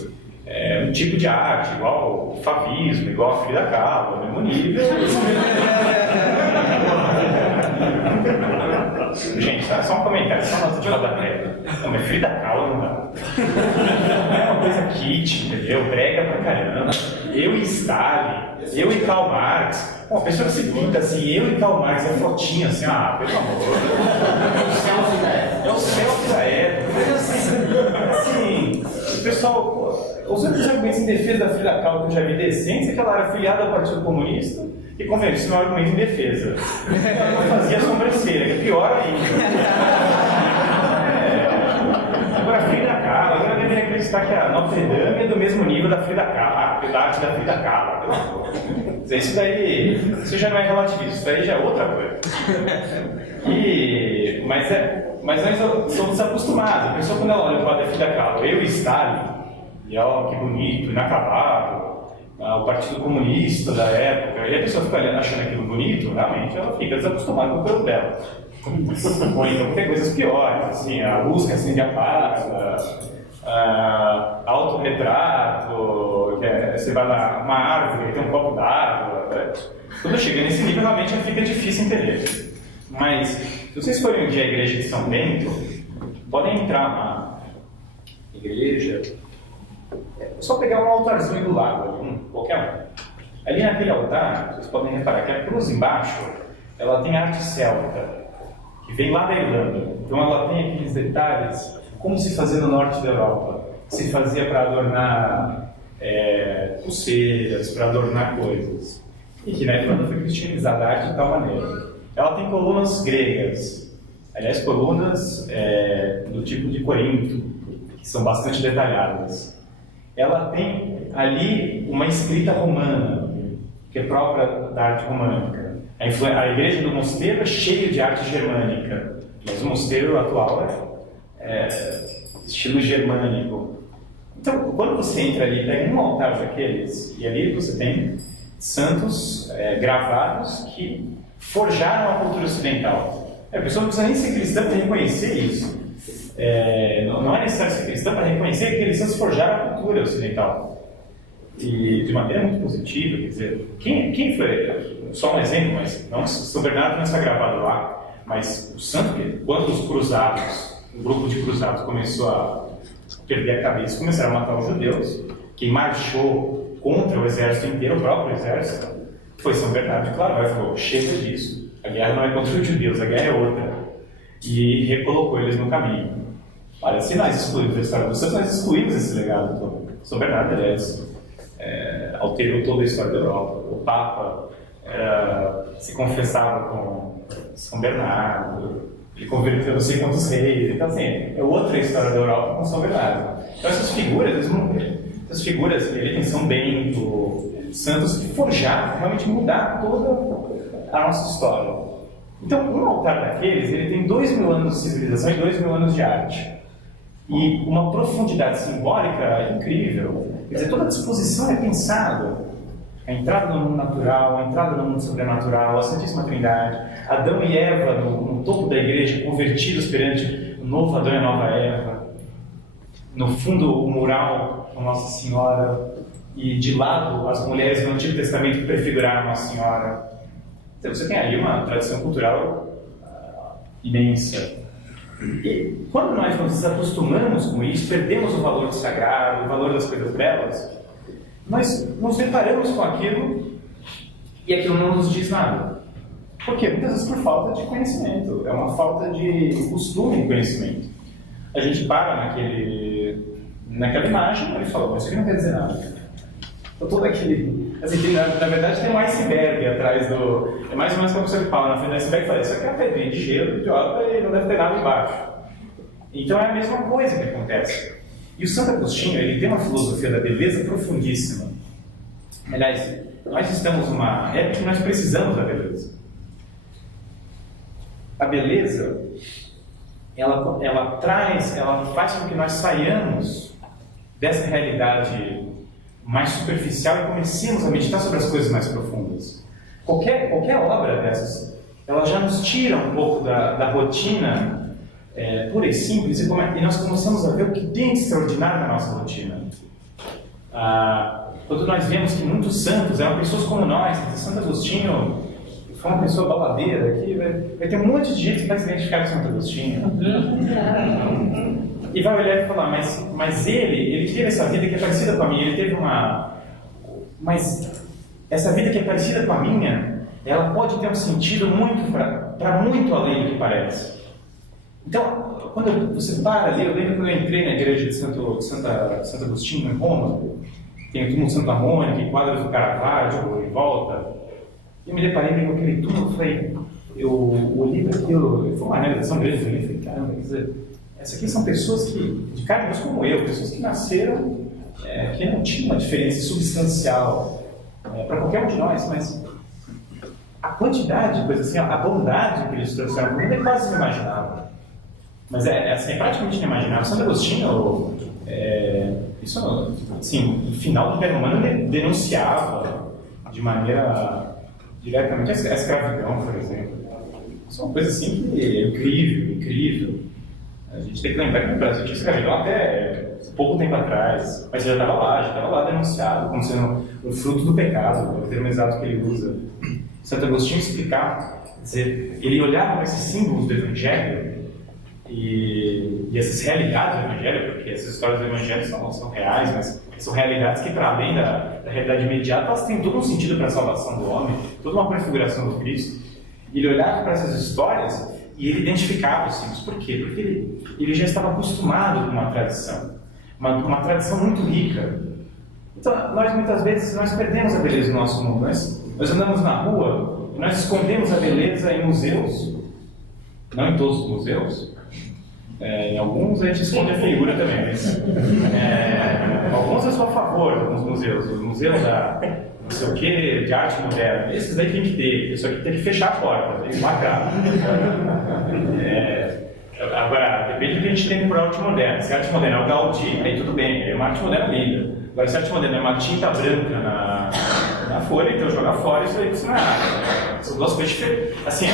é um tipo de arte, igual o favismo, igual a Frida Kahlo, no mesmo nível. Gente, só um comentário, só uma nota de rodapé. Não, mas Frida Kahlo não dá. É uma coisa kit, entendeu? Brega pra caramba. Eu e Stalin, eu e Karl Marx. Uma pessoa que se pinta assim, eu e Karl Marx, é fotinha assim, pelo amor. É o selfie da época. Assim, o pessoal, os únicos argumentos em defesa da Frida Kahlo que eu já vi decentes é que ela era filiada ao Partido Comunista e convence no argumento em defesa. Ela não fazia sobrancelha, que é pior ainda. Agora a Frida Kahlo, agora devem acreditar que a Notre Dame é do mesmo nível da Frida Kahlo, da arte da Frida Kahlo, pelo amor. Isso já não é relativismo, isso daí já é outra coisa. Mas nós somos acostumados. A pessoa, quando ela olha para a Frida Kahlo, eu e Stalin, e ó, que bonito, inacabado, o Partido Comunista da época, e a pessoa fica achando aquilo bonito, realmente ela fica desacostumada com o coisa dela. Ou então tem coisas piores, assim, a luz que acende e apaga, autorretrato, você vai lá, uma árvore, tem um copo d'água. Né? Quando chega nesse nível, realmente fica difícil entender. Mas, se vocês forem um dia à igreja de São Bento, podem entrar na igreja É só pegar um altarzinho do lado, qualquer um. Ali naquele altar, vocês podem reparar que a cruz embaixo, ela tem arte celta, que vem lá da Irlanda. Então ela tem aqueles detalhes, como se fazia no norte da Europa. Se fazia para adornar pulseiras, para adornar coisas. E que na Irlanda foi cristianizada a arte de tal maneira. Ela tem colunas gregas, aliás, colunas do tipo de Corinto, que são bastante detalhadas. Ela tem ali uma escrita romana, que é própria da arte românica. A igreja do mosteiro é cheia de arte germânica, mas o mosteiro atual é estilo germânico. Então, quando você entra ali, pega um altar daqueles, e ali você tem santos gravados que forjaram a cultura ocidental. A pessoa não precisa nem ser cristã para reconhecer isso. Não é necessário ser cristã para reconhecer que aqueles santos forjaram a cultura ocidental. E de maneira muito positiva, quer dizer, quem foi, só um exemplo, mas não, São Bernardo não está gravado lá, mas o santo que, quando os cruzados, o grupo de cruzados começou a perder a cabeça, começaram a matar os judeus, quem marchou contra o exército inteiro, o próprio exército, foi São Bernardo, claro, ele falou, chega disso, a guerra não é contra os judeus, a guerra é outra, e recolocou eles no caminho. Olha, se nós excluímos a história dos santos, nós excluímos esse legado todo. São Bernardo, aliás, alterou toda a história da Europa. O Papa se confessava com São Bernardo, ele converteu não sei quantos reis, então assim, é outra história da Europa com São Bernardo. Então essas figuras, ele tem São Bento, santos que forjaram, realmente mudaram toda a nossa história. Então, um altar daqueles, ele tem 2000 anos de civilização e 2000 anos de arte. E uma profundidade simbólica incrível. Quer dizer, toda a disposição é pensada. A entrada no mundo natural, a entrada no mundo sobrenatural, a Santíssima Trindade, Adão e Eva no topo da igreja, convertidos perante o novo Adão e a nova Eva. No fundo, o mural com Nossa Senhora. E de lado, as mulheres do Antigo Testamento que prefiguraram Nossa Senhora. Então, você tem ali uma tradição cultural imensa. E quando nós nos acostumamos com isso, perdemos o valor do sagrado, o valor das coisas belas, nós nos deparamos com aquilo e aquilo não nos diz nada. Por quê? Muitas vezes por falta de conhecimento, é uma falta de costume de conhecimento. A gente para naquela imagem e fala, mas isso aqui não quer dizer nada. Então, todo aquele... Assim, na verdade tem um iceberg atrás do... É mais ou menos como você fala, na frente do iceberg, fala, isso aqui é uma pedrinha de gelo, idiota, e não deve ter nada embaixo. Então é a mesma coisa que acontece. E o Santo Agostinho, ele tem uma filosofia da beleza profundíssima. Aliás, nós estamos numa época que nós precisamos da beleza. A beleza, ela faz com que nós saiamos dessa realidade mais superficial e comecemos a meditar sobre as coisas mais profundas. Qualquer obra dessas, ela já nos tira um pouco da rotina pura e simples e nós começamos a ver o que tem de extraordinário na nossa rotina. Quando nós vemos que muitos santos eram pessoas como nós, Santo Agostinho foi uma pessoa babadeira, que vai ter um monte de gente que vai se identificar com Santo Agostinho. E vai olhar e falar, mas ele teve essa vida que é parecida com a minha, ele teve mas essa vida que é parecida com a minha, ela pode ter um sentido muito para muito além do que parece. Então, quando você para ali, eu lembro quando eu entrei na igreja de Santo Agostinho, em Roma, tem o túmulo de Santa Mônica, e quadros do Caravaggio, em volta, e eu me deparei com aquele túmulo e falei, eu olhei para aquilo, foi uma realização grande, eu falei, caramba, quer dizer, essas aqui são pessoas de carne e osso como eu, pessoas que nasceram, que não tinham uma diferença substancial para qualquer um de nós, mas a quantidade de coisas assim, a bondade que eles trouxeram para o mundo é quase inimaginável. Mas assim, é praticamente inimaginável. Santo Agostinho, isso, assim, no final do Império Romano, ele denunciava de maneira diretamente a escravidão, por exemplo. Isso é uma coisa assim que é incrível. A gente tem que lembrar que o Brasil tinha escravidão até pouco tempo atrás, mas já estava lá denunciado, como sendo um fruto do pecado, o termo exato que ele usa. Santo Agostinho explicava, quer dizer, ele olhava para esses símbolos do Evangelho E essas realidades do Evangelho, porque essas histórias do Evangelho são reais, mas são realidades que, para além da realidade imediata, elas têm todo um sentido para a salvação do homem, toda uma prefiguração do Cristo. E ele olhava para essas histórias e ele identificava os símbolos. Por quê? Porque ele já estava acostumado com uma tradição, uma tradição muito rica. Então, nós muitas vezes perdemos a beleza do nosso mundo. Nós andamos na rua e nós escondemos a beleza em museus, não em todos os museus. Em alguns a gente esconde a figura também, mas alguns eu sou a favor dos museus. Os museus da não sei o que, de arte moderna, esses aí tem que ter, isso aqui tem que fechar a porta, tem que lacrar. Agora, depende do que a gente tem por arte moderna. Se a arte moderna é o Gaudí, aí tudo bem, é uma arte moderna linda. Agora, se a arte moderna é uma tinta branca na folha, então jogar fora, isso não é arte. São duas coisas diferentes. Assim,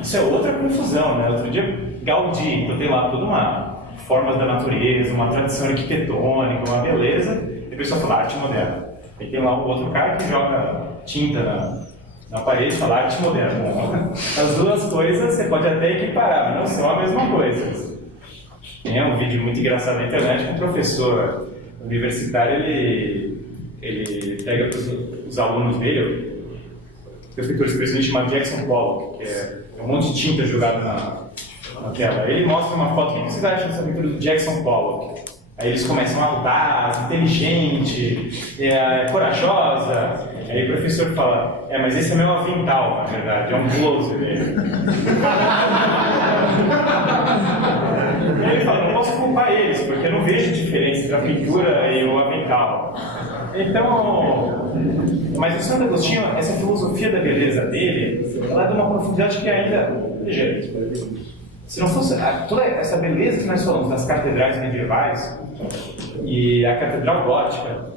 isso é outra confusão, né? Outro dia, Gaudí, então tem lá toda uma formas da natureza, uma tradição arquitetônica, uma beleza, e a pessoa fala arte moderna. Aí tem lá um outro cara que joga tinta na parede e fala arte moderna. As duas coisas você pode até equiparar, mas não são a mesma coisa. Tem um vídeo muito engraçado na internet que um professor universitário ele pega os alunos dele, o escritor expressionista chamado Jackson Pollock, que é um monte de tinta jogada na tela. Ele mostra uma foto. O que vocês acham dessa pintura do Jackson Pollock? Aí eles começam audaz, inteligente, corajosa. Aí o professor fala, mas esse é meu avental, na verdade, é um close dele. Aí ele fala, não posso culpar eles, porque eu não vejo diferença entre a pintura e o avental. Então, mas o Santo Agostinho, essa filosofia da beleza dele, ela é de uma profundidade que ainda, veja, se não fosse toda essa beleza que nós falamos das catedrais medievais e a catedral gótica,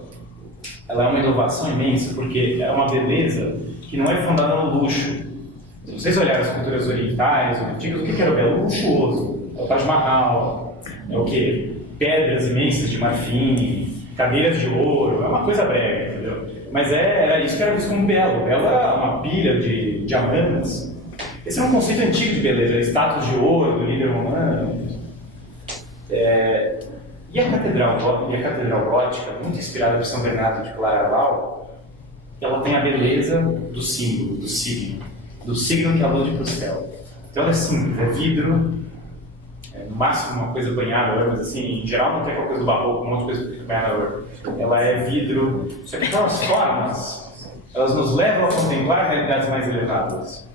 ela é uma inovação imensa, porque é uma beleza que não é fundada no luxo. Se vocês olharem as culturas orientais, antigas, o que era o belo? Luxuoso. É o Taj Mahal, é o quê? Pedras imensas de marfim, cadeiras de ouro, é uma coisa brega, entendeu? Mas era isso que era visto como belo. Belo era uma pilha de diamantes. Esse é um conceito antigo de beleza, estátuas de ouro do líder romano. E a catedral gótica, muito inspirada por São Bernardo de Claraval, ela tem a beleza do símbolo, do signo que alude para o céu. Então ela é simples, é vidro, no máximo uma coisa banhada, mas assim, em geral não tem aquela coisa do barroco, um monte de coisa banhada. Ela é vidro, só que aquelas formas, elas nos levam a contemplar realidades mais elevadas.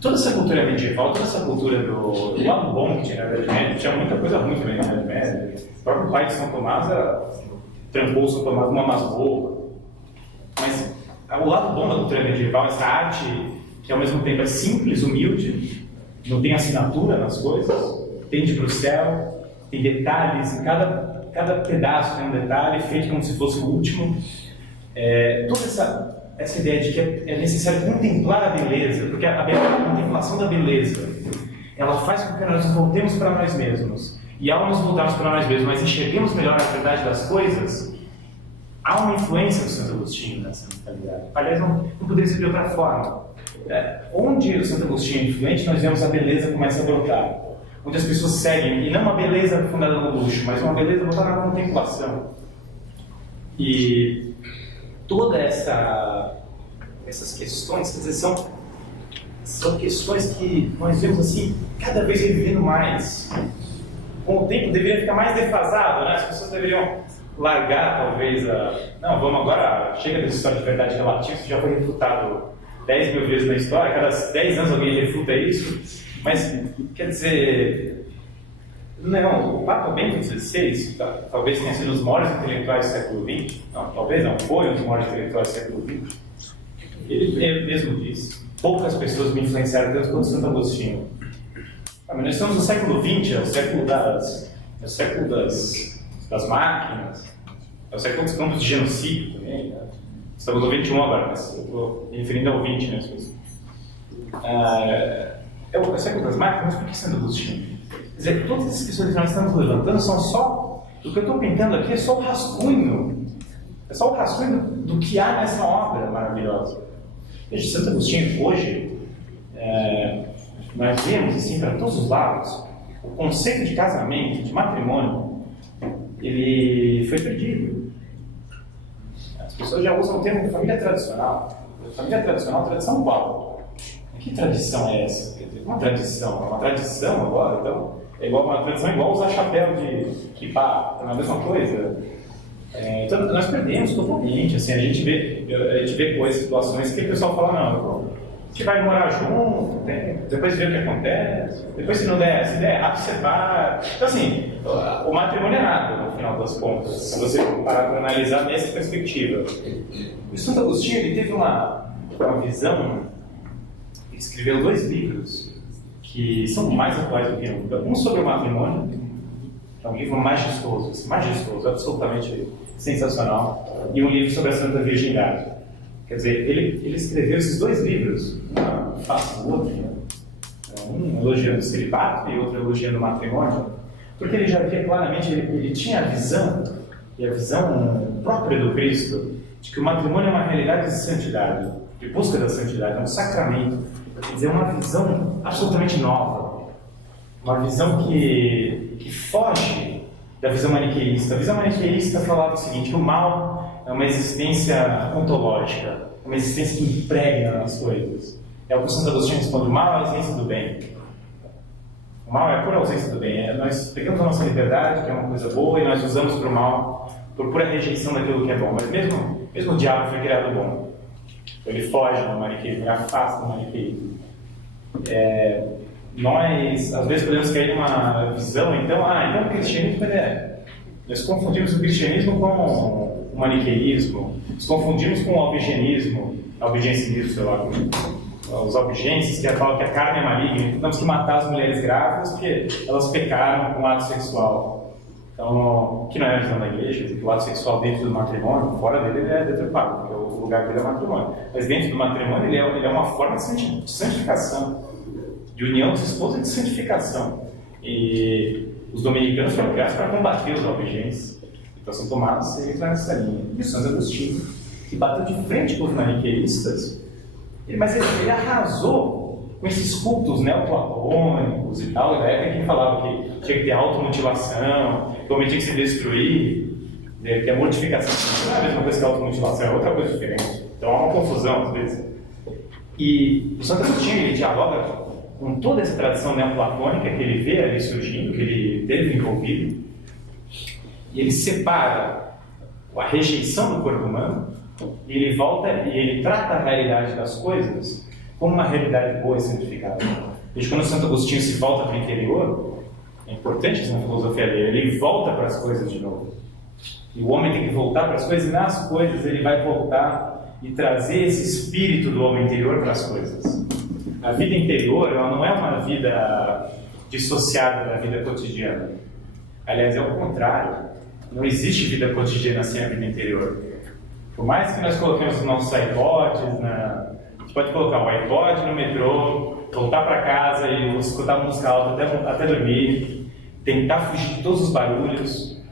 Toda essa cultura medieval, toda essa cultura do lado bom que tinha na Idade Média, tinha muita coisa ruim também na Idade Média. O próprio pai de São Tomás trancou São Tomás numa masmorra. Mas o lado bom da cultura medieval, essa arte que ao mesmo tempo é simples, humilde, não tem assinatura nas coisas, tende para o céu, tem detalhes, em cada pedaço tem um detalhe feito como se fosse o último. Toda essa ideia de que é necessário contemplar a beleza, porque a contemplação da beleza, ela faz com que nós nos voltemos para nós mesmos. E ao nos voltarmos para nós mesmos, nós enxerguemos melhor a verdade das coisas, há uma influência do Santo Agostinho nessa mentalidade. Aliás, não poderia ser de outra forma. Onde o Santo Agostinho é influente, nós vemos a beleza começa a brotar. Onde as pessoas seguem, e não uma beleza fundada no luxo, mas uma beleza voltada na contemplação. E toda essas questões, quer dizer, são questões que nós vemos assim, cada vez vivendo mais. Com o tempo deveria ficar mais defasado, né? As pessoas deveriam largar, talvez, não, vamos agora, chega dessa história de verdade relativa, isso já foi refutado 10 mil vezes na história, cada 10 anos alguém refuta isso, mas, quer dizer, não, o Papa Bento XVI, talvez tenha sido um dos maiores intelectuais do século XX, não, talvez não, foi um dos maiores intelectuais do século XX, ele mesmo disse, poucas pessoas me influenciaram tanto quanto Santo Agostinho. Mas nós estamos no século XX, é o século das máquinas, é o século dos campos de genocídio também, né? Estamos no 21 agora, mas eu estou me referindo ao 20, né? É o século das máquinas, mas por que Santo Agostinho? Quer dizer, todas as questões que nós estamos levantando são só, o que eu estou pintando aqui é só o rascunho, do que há nessa obra maravilhosa. Veja, Santo Agostinho hoje, nós vemos assim para todos os lados, o conceito de casamento, de matrimônio, ele foi perdido. As pessoas já usam o termo família tradicional. Família tradicional, tradição qual? Que tradição é essa? Uma tradição, é uma tradição agora, então é igual uma tradição igual usar chapéu de kippah, é a mesma coisa. Então nós perdemos totalmente, assim, a gente vê coisas, situações que o pessoal fala, não, a gente vai morar junto, depois vê o que acontece, depois se der errado, separa. Então assim, o matrimônio é nada, no final das contas, se você parar para analisar nessa perspectiva. O Santo Agostinho, ele teve uma visão, ele escreveu 2 livros, que são mais atuais do que nunca. Um sobre o matrimônio, que é um livro majestoso, absolutamente sensacional, e um livro sobre a Santa Virgindade. Quer dizer, ele escreveu esses 2 livros, um face do outro, né? Um elogiando o celibato e outro elogiando o matrimônio, porque ele já via claramente, ele tinha a visão, e a visão própria do Cristo, de que o matrimônio é uma realidade de santidade, de busca da santidade, é um sacramento. Quer dizer, uma visão absolutamente nova, uma visão que foge da visão maniqueísta. A visão maniqueísta falava o seguinte, que o mal é uma existência ontológica, uma existência que impregna nas coisas. É o que o Santo Agostinho responde, o mal é a ausência do bem. O mal é a pura ausência do bem. Nós pegamos a nossa liberdade, que é uma coisa boa, e nós usamos para o mal, por pura rejeição daquilo que é bom. Mas mesmo o diabo foi criado bom. Ele foge do maniqueísmo, ele afasta do maniqueísmo. Nós, às vezes, podemos cair numa visão, então o cristianismo nós confundimos o cristianismo com o maniqueísmo, nós confundimos com o albigenismo, sei lá, os albigenses, que falam que a carne é maligna, temos que matar as mulheres grávidas porque elas pecaram com o ato sexual. Então, que não é a visão da igreja, que o ato sexual dentro do matrimônio, fora dele, ele é deturpado, porque o lugar dele é o matrimônio. Mas dentro do matrimônio, ele é uma forma de santificação, de união dos esposos e de santificação. E os dominicanos foram criados para combater os albigenses. Então, são tomados eles nessa linha. E o Santo Agostinho, que bateu de frente com os maniqueístas, mas ele arrasou com esses cultos neoplatônicos e tal, da época que falava que tinha que ter automutilação, que o homem tinha que se destruir, que a mortificação não é a mesma coisa que a automutilação, é outra coisa diferente. Então há uma confusão às vezes. E o Santo Agostinho, ele dialoga com toda essa tradição neoplatônica que ele vê ali surgindo, que ele teve envolvido, e ele separa a rejeição do corpo humano, e ele volta e ele trata a realidade das coisas como uma realidade boa e santificada. Desde quando o Santo Agostinho se volta para o interior, é importante isso na filosofia dele, ele volta para as coisas de novo. E o homem tem que voltar para as coisas, e nas coisas ele vai voltar e trazer esse espírito do homem interior para as coisas. A vida interior, ela não é uma vida dissociada da vida cotidiana. Aliás, é o contrário. Não existe vida cotidiana sem a vida interior. Por mais que nós coloquemos os nossos iPods, a gente pode colocar o iPod no metrô, voltar para casa e escutar música alta até dormir, tentar fugir de todos os barulhos,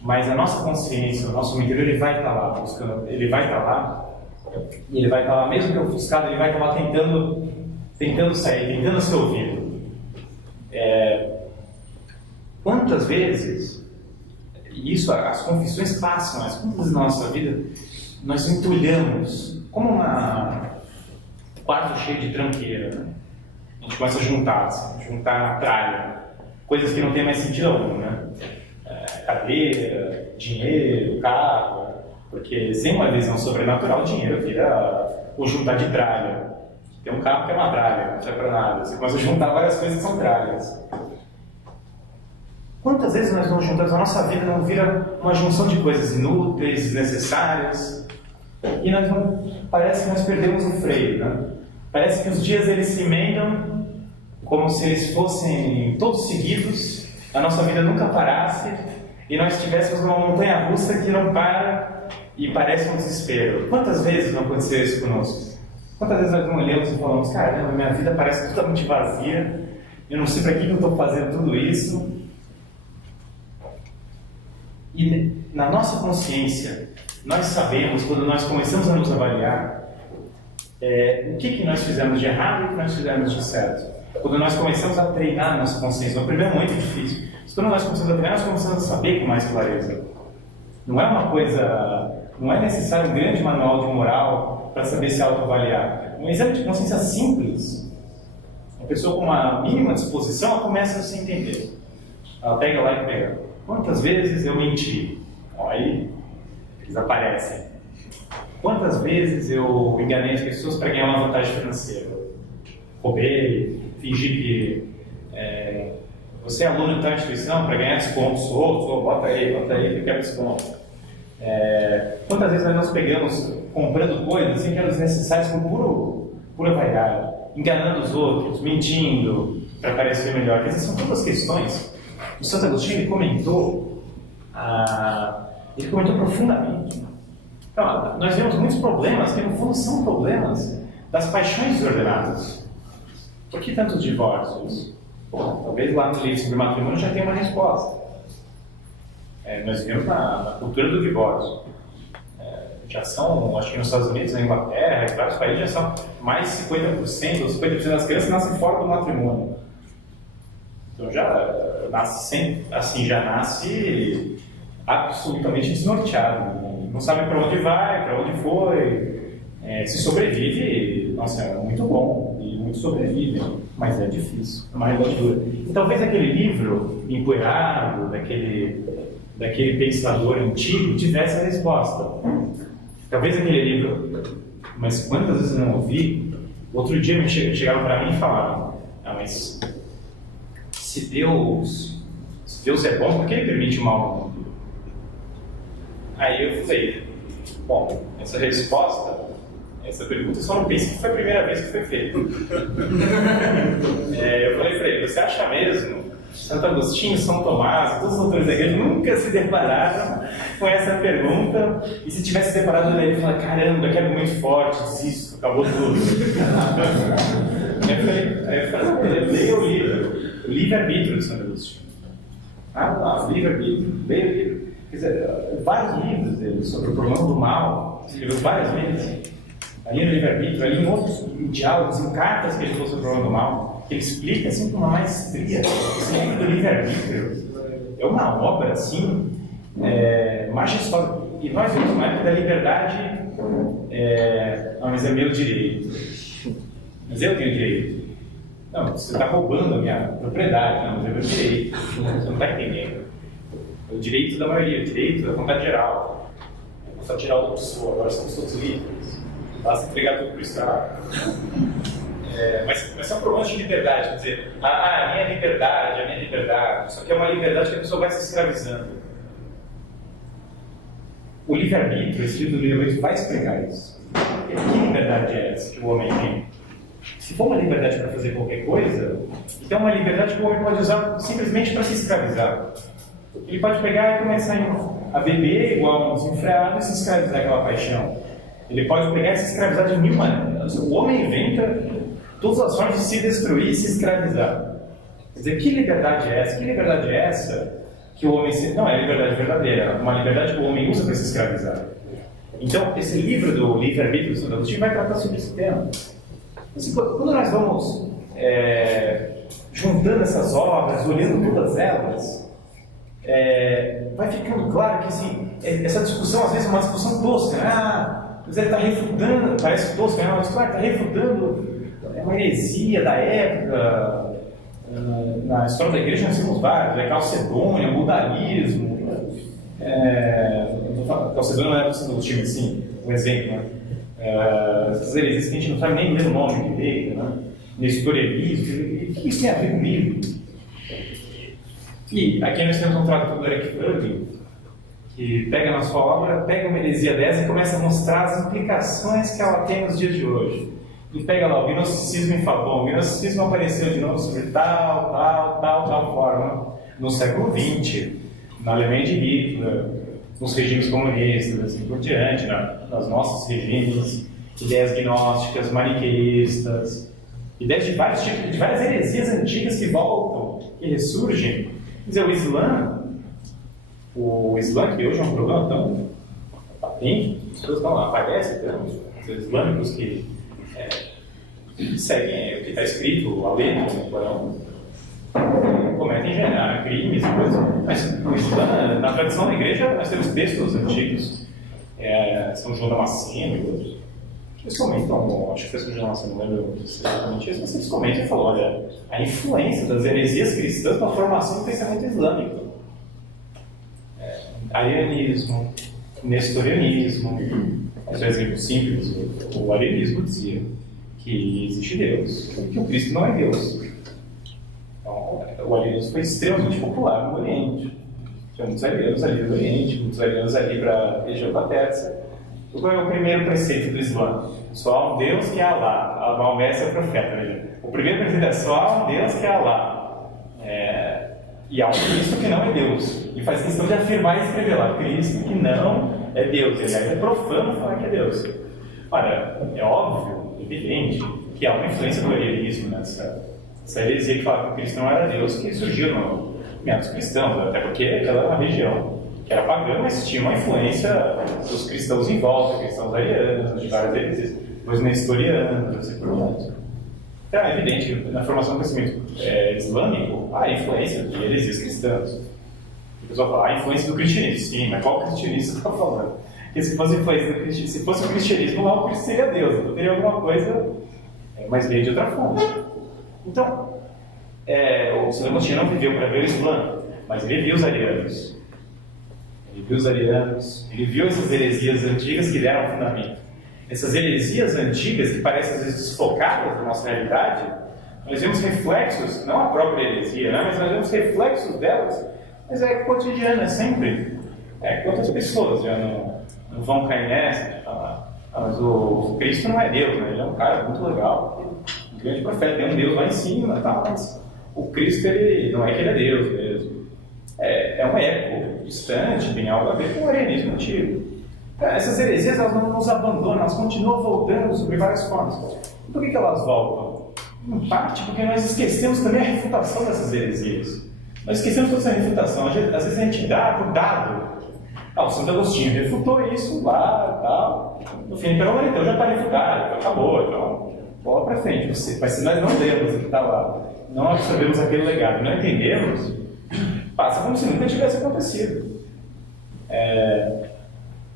mas a nossa consciência, o nosso interior, ele vai estar lá buscando, ele vai estar lá, e ele vai estar lá, mesmo que ofuscado, ele vai estar lá tentando sair, tentando ser ouvido. Quantas vezes, e isso, as confissões passam, mas quantas vezes na nossa vida nós entulhamos como um quarto cheio de tranqueira, né? A gente começa a juntar tralha, coisas que não tem mais sentido algum, né? Cadeira, dinheiro, carro, porque sem uma visão sobrenatural, o dinheiro vira o juntar de tralha. Tem um carro que é uma tralha, não serve para nada. Você começa a juntar várias coisas que são tralhas. Quantas vezes nós não juntamos, a nossa vida não vira uma junção de coisas inúteis, desnecessárias, e parece que nós perdemos o freio, né? Parece que os dias eles se emendam como se eles fossem todos seguidos, a nossa vida nunca parasse, e nós estivéssemos numa montanha-russa que não para e parece um desespero. Quantas vezes não aconteceu isso conosco? Quantas vezes nós não olhamos e falamos, caramba, minha vida parece totalmente vazia, eu não sei para que eu estou fazendo tudo isso. E na nossa consciência, nós sabemos, quando nós começamos a nos avaliar, o que nós fizemos de errado e o que nós fizemos de certo. Quando nós começamos a treinar nossa consciência, no primeiro é muito difícil, mas quando nós começamos a treinar, nós começamos a saber com mais clareza. Não é uma coisa, não é necessário um grande manual de moral para saber se autoavaliar. Um exame de consciência simples, uma pessoa com uma mínima disposição, ela começa a se entender. Ela pega lá e pega. Quantas vezes eu menti? Aí eles aparecem. Quantas vezes eu enganei as pessoas para ganhar uma vantagem financeira? Roubei, fingi que você é aluno de tal instituição para ganhar descontos. Bota aí, que eu quero desconto. Quantas vezes nós pegamos comprando coisas assim, que eram desnecessárias por pura vaidade, enganando os outros, mentindo para parecer melhor. Essas são todas questões. O Santo Agostinho ele comentou profundamente. Então, nós vemos muitos problemas que no fundo são problemas das paixões desordenadas. Por que tantos divórcios? Bom, talvez lá no livro sobre matrimônio já tenha uma resposta. Nós vivemos na cultura do divórcio. Já são, acho que nos Estados Unidos, na Inglaterra, em vários países, já são mais de 50% ou 50% das crianças nascem fora do matrimônio. Então já nasce absolutamente desnorteado. Não sabe para onde vai, para onde foi. Se sobrevive, nossa, é muito bom e muito sobrevive, mas é difícil, é uma realidade dura. E talvez aquele livro empoeirado, daquele pensador antigo, tivesse a resposta. Talvez aquele livro, mas quantas vezes eu não ouvi, outro dia chegavam para mim e falavam, mas se Deus é bom, por que ele permite o mal no mundo? Aí eu falei, bom, essa pergunta eu só não penso que foi a primeira vez que foi feita. Eu falei para ele, você acha mesmo? Santo Agostinho, São Tomás, todos os autores da igreja nunca se depararam com essa pergunta, e se tivesse deparado ele fala, caramba, que argumento forte, desisto, acabou tudo. Aí eu falei, leia o livre-arbítrio de Santo Agostinho. Livre-arbítrio, leia o livro. Quer dizer, vários livros dele sobre o problema do mal, escreveu várias vezes. Ali no livre-arbítrio, ali em outros diálogos, em cartas que ele falou sobre o problema do mal, que ele explica assim com uma maestria. Esse livro do livre-arbítrio é uma obra assim, majestosa. E nós vemos uma época da liberdade, mas é meu direito. Mas eu tenho direito. Não, você está roubando a minha propriedade, não, mas é meu direito. Você não está entendendo. O direito da maioria, o direito da vontade geral. A vontade geral da pessoa, agora somos todos livres. Basta entregar tudo para o Estado. Mas é um problema de liberdade, quer dizer, a minha liberdade. Só que é uma liberdade que a pessoa vai se escravizando. O livre-arbítrio, esse livro do livre-arbítrio, vai explicar isso. Que liberdade é essa que o homem tem? Se for uma liberdade para fazer qualquer coisa, então é uma liberdade que o homem pode usar simplesmente para se escravizar. Ele pode pegar e começar a beber igual um desenfreado e se escravizar aquela paixão. Ele pode pegar e se escravizar de mil maneiras. O homem inventa todas as formas de se destruir e se escravizar. Quer dizer, que liberdade é essa? Que liberdade é essa que o homem se... Não é liberdade verdadeira, uma liberdade que o homem usa para se escravizar. Então, esse livro do livre-arbítrio do Santo Agostinho vai tratar sobre esse tema. Quando nós vamos juntando essas obras, olhando todas elas, vai ficando claro que assim, essa discussão às vezes é uma discussão tosca, né? Mas ele está refutando, parece tosca, mas claro, está refutando uma heresia da época. Na história da igreja nós temos vários, Calcedônia, Budaísmo. Calcedônia não é do Santo Agostinho, assim, um exemplo, né? Essas heresias que a gente não sabe nem ler o nome direito, né? Nestorianismo, o que isso tem a ver comigo? E aqui nós temos um tradutor do Eric Furby, que pega na sua obra, pega uma heresia dessa e começa a mostrar as implicações que ela tem nos dias de hoje. E pega lá, o gnosticismo em Fabão. O gnosticismo apareceu de novo sobre tal forma no século XX, na Alemanha de Hitler, nos regimes comunistas, assim por diante, nos nossos regimes, ideias gnósticas, maniqueístas, ideias de vários tipos, de várias heresias antigas que voltam, que ressurgem. Quer dizer, o Islã, que hoje é um problema tão patente, as pessoas não aparecem tanto, os islâmicos que seguem o que está escrito, a lei do Corão, cometem crimes e coisas. Mas o Islã, na tradição da igreja, nós temos textos antigos, São João Damasceno e outros. Eles comentam, acho que foi São João Damasceno, não lembro exatamente isso, mas eles comentam e falam, olha, a influência das heresias cristãs na formação do pensamento islâmico. Arianismo, nestorianismo, esse é um exemplo simples, o arianismo dizia que existe Deus, que o Cristo não é Deus. Então, o arianismo foi extremamente popular no Oriente. Tinha muitos arianos ali do Oriente, muitos arianos ali para a região da Pérsia. Qual é o primeiro preceito do Islã? Só há um Deus que é Allah. Maomé é o profeta. Né? O primeiro preceito é só há um Deus que é Allah. E há um Cristo que não é Deus. E faz questão de afirmar e escrever lá: Cristo que não é Deus. Ele é profano falar que é Deus. Olha, é óbvio, evidente, que há uma influência do arianismo nessa heresia que fala que Cristo não era Deus, que surgiu no meados cristãos, até porque aquela era uma região que era pagã, mas tinha uma influência dos cristãos em volta, cristãos arianos, de várias heresias, depois nestorianos, assim por diante. Então é evidente que na formação do conhecimento islâmico há influência de heresias cristãs. O pessoal fala, a influência do cristianismo. Sim, mas qual cristianismo você está falando? Porque se fosse influência do cristianismo, se fosse o cristianismo, lá o Cristo seria Deus, então teria alguma coisa, mas veio de outra fonte. Então, o Santo Agostinho não viveu para ver o Islã, mas ele viu os arianos. Ele viu essas heresias antigas que deram fundamento. Essas heresias antigas, que parecem às vezes desfocadas da nossa realidade, nós vemos reflexos, não a própria heresia, né, mas nós vemos reflexos delas, mas é cotidiano, é sempre. Quantas pessoas já não vão cair nessa de falar, mas o Cristo não é Deus, né? Ele é um cara muito legal, um grande profeta, tem um Deus lá em cima, tá? Mas o Cristo, ele não é que ele é Deus mesmo. É um eco distante, tem algo a ver com o arianismo antigo. Essas heresias, elas não nos abandonam, elas continuam voltando sobre várias formas. Por que elas voltam? Em parte porque nós esquecemos também a refutação dessas heresias. Nós esquecemos toda essa refutação. Às vezes a gente dá por dado. O Santo Agostinho refutou isso lá e tal. No fim, então já está refutado, então acabou, então bola para frente. Mas se nós não lemos o que está lá, não absorvemos aquele legado, não entendemos, passa como se nunca tivesse acontecido.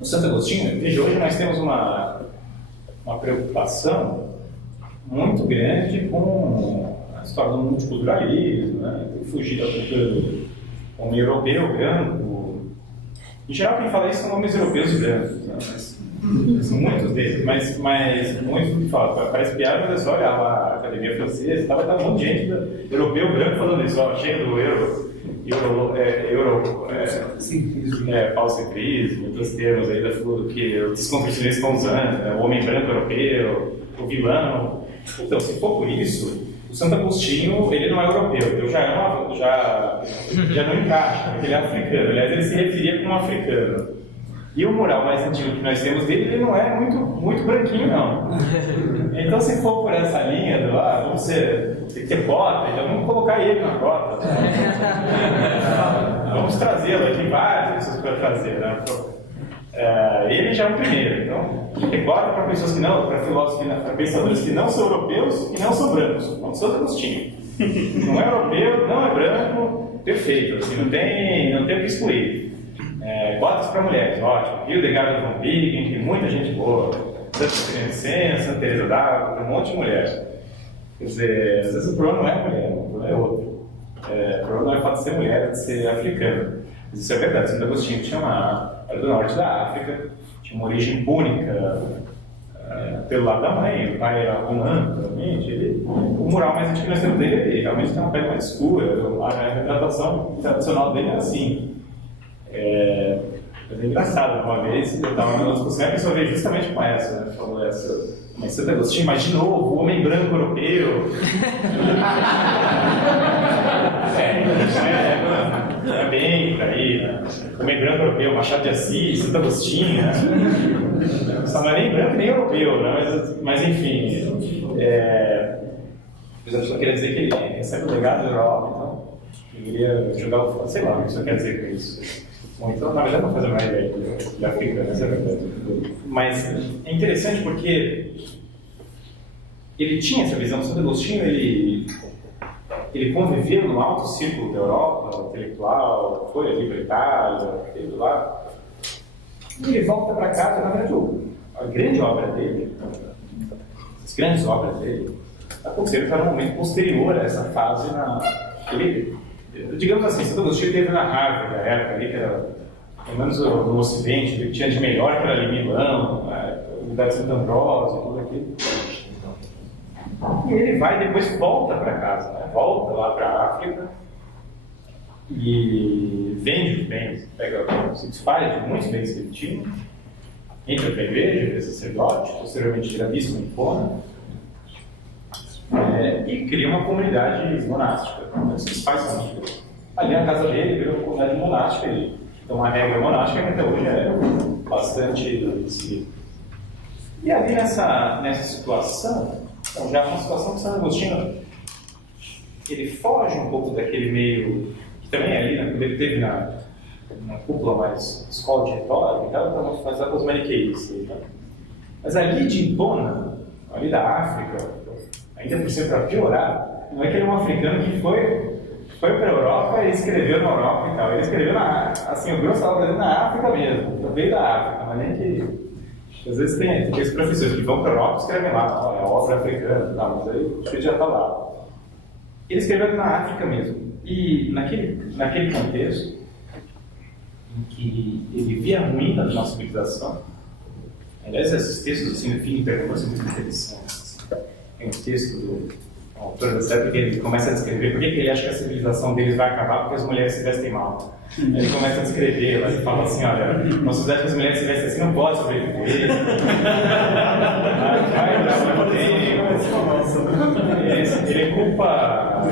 O Santo Agostinho, veja, hoje nós temos uma preocupação muito grande com a história do multiculturalismo, né? Fugir da cultura do homem europeu, branco. Em geral, quem fala isso são homens europeus e brancos, né? São muitos deles, mas muitos que falam, parece piada, mas olha lá, a Academia Francesa, estava um monte de gente europeu branco falando isso, chega do falsocentrismo, outros termos aí que os desconstrucionistas estão usando, né? O homem branco europeu, o vilão. Então, se for por isso, o Santo Agostinho, ele não é europeu, então já não encaixa, porque ele é africano. Aliás, ele se referia como africano. E o mural mais antigo que nós temos dele, ele não é muito branquinho, não. Então, se for por essa linha, tem que ter bota, então vamos colocar ele na bota. Vamos trazê-lo, tem várias pessoas para trazer, né? Ele já é o primeiro, então tem bota para pessoas que não, para filósofos, para pensadores que não são europeus e não são brancos, como Santo Agostinho. Não é europeu, não é branco, perfeito, assim, não tem o que excluir. Botas para mulheres, ótimo. Hildegard von Bingen, tem muita gente boa. Santa Teresinha, Santa Teresa d'Ávila, um monte de mulheres. Quer dizer, às vezes o problema não é a mulher, o problema é outro. O problema não é o fato de ser mulher, é de ser africano. Mas isso é verdade. Santo Agostinho era do norte da África, tinha uma origem púnica, pelo lado da mãe, o pai era romano, realmente. O mural mais antigo que nós temos dele, ele realmente tem uma pele mais escura, a retratação tradicional dele é assim. Mas é engraçado, uma vez eu estava numa discussão e a pessoa veio justamente com essa, né? Falou essa, mas Santo Agostinho, mas de novo, o homem branco europeu. É bem por aí, né? Homem branco europeu, Machado de Assis, Santo Agostinho, né? Só não é nem branco nem europeu, né? Mas enfim, a pessoa queria dizer que ele recebe o legado da Europa, então queria jogar o fora, sei lá o que a pessoa quer dizer com isso. Bom, então, na verdade, não fazer mais ideia da África, essa é a verdade. Mas é interessante porque ele tinha essa visão. Santo Agostinho, ele conviveu no alto círculo da Europa, intelectual, foi ali para a Itália, esteve lá. E ele volta para casa, na verdade, a grande obra dele, as grandes obras dele, aconteceram para um momento posterior a essa fase digamos assim, Santo Agostinho teve na Harvard, da época ali, que era, pelo menos no Ocidente, o que tinha de melhor, que era ali Milão, a Universidade de Santo Ambrósio, tudo aquilo. E ele vai, depois volta para casa, né? Volta lá para a África e vende os bens, se desfaz de muitos bens que ele tinha, entra para a igreja, vira sacerdote, posteriormente vira bispo em Hipona, e cria uma comunidade monástica. Ele se desfaz assim. Ali na casa dele virou uma comunidade monástica, ele tem uma regra monástica que até hoje é bastante seguida. E ali nessa situação, então, já é uma situação que Santo Agostinho ele foge um pouco daquele meio que também é ali, né, quando ele teve na cúpula mais escola de retórica e tal, então muito mais com os maniqueístas. Tá? Mas ali de Hipona, ali da África, ainda por cima para piorar, não é que ele é um africano que foi para a Europa e escreveu na Europa e tal. Ele escreveu assim, o grosso estava na África mesmo, veio da África, mas nem que. Às vezes tem aqueles professores que vão para a Europa e escrevem lá, é obra africana, não, mas aí acho que já está lá. Ele escreveu na África mesmo. E naquele contexto, em que ele via a ruína da nossa civilização, aliás, esses textos assim, no fim, são muito interessantes. Tem um texto do autor da série que ele começa a descrever por que ele acha que a civilização deles vai acabar porque as mulheres se vestem mal. Ele começa a descrever, ele fala assim, olha, uma sociedade que as mulheres se vestem assim não pode sobreviver. Vai dar muito tempo. Ele culpa...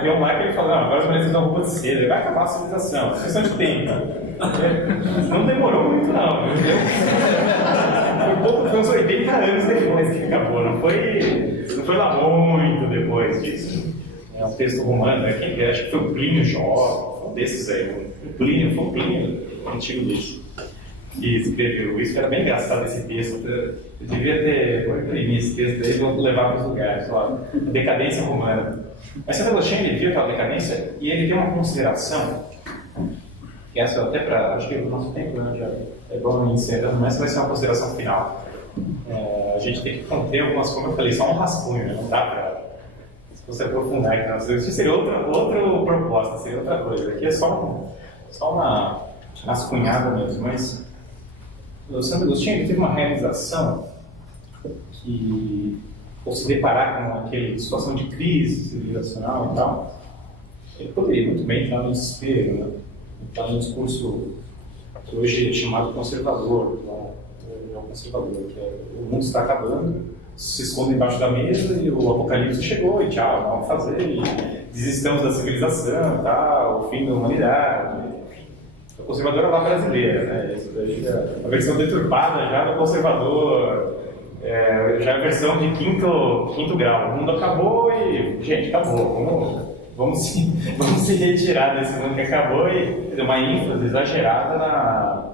Tem um lá que ele fala, não, agora as mulheres usam roupa de seda, vai acabar a civilização, é questão de tempo. Não demorou muito não, foi uns 80 anos depois que acabou, não foi lá muito depois disso. É um texto romano, né? Quem acho que foi o Plínio Jovem, um desses aí, foi o Plínio antigo desse, que escreveu isso, que era bem engraçado esse texto. Eu devia ter imprimido esse texto aí e vou levar para os lugares, ó, a decadência romana. Mas Santo Agostinho, ele viu aquela decadência e ele tem uma consideração, que essa até para, acho que o nosso tempo né, já é bom encerrando, mas vai ser uma consideração final. A gente tem que conter algumas, como eu falei, só um rascunho, né? Não dá para se aprofundar aqui. Não. Isso seria outra proposta, seria outra coisa. Aqui é só uma rascunhada mesmo, mas o Santo Agostinho teve uma realização que, ao se deparar com aquela situação de crise civilizacional e tal, ele poderia muito bem entrar no desespero, né? Entrar no discurso que hoje é chamado conservador, conservador, que é o mundo está acabando, se esconde embaixo da mesa e o apocalipse chegou e tchau, vamos fazer, e desistamos da civilização, tá, o fim da humanidade. O conservador é lá brasileira, né? Isso daí é a versão deturpada já do conservador, já é a versão de quinto grau. O mundo acabou e, gente, acabou, vamos se retirar desse mundo que acabou e ter uma ênfase exagerada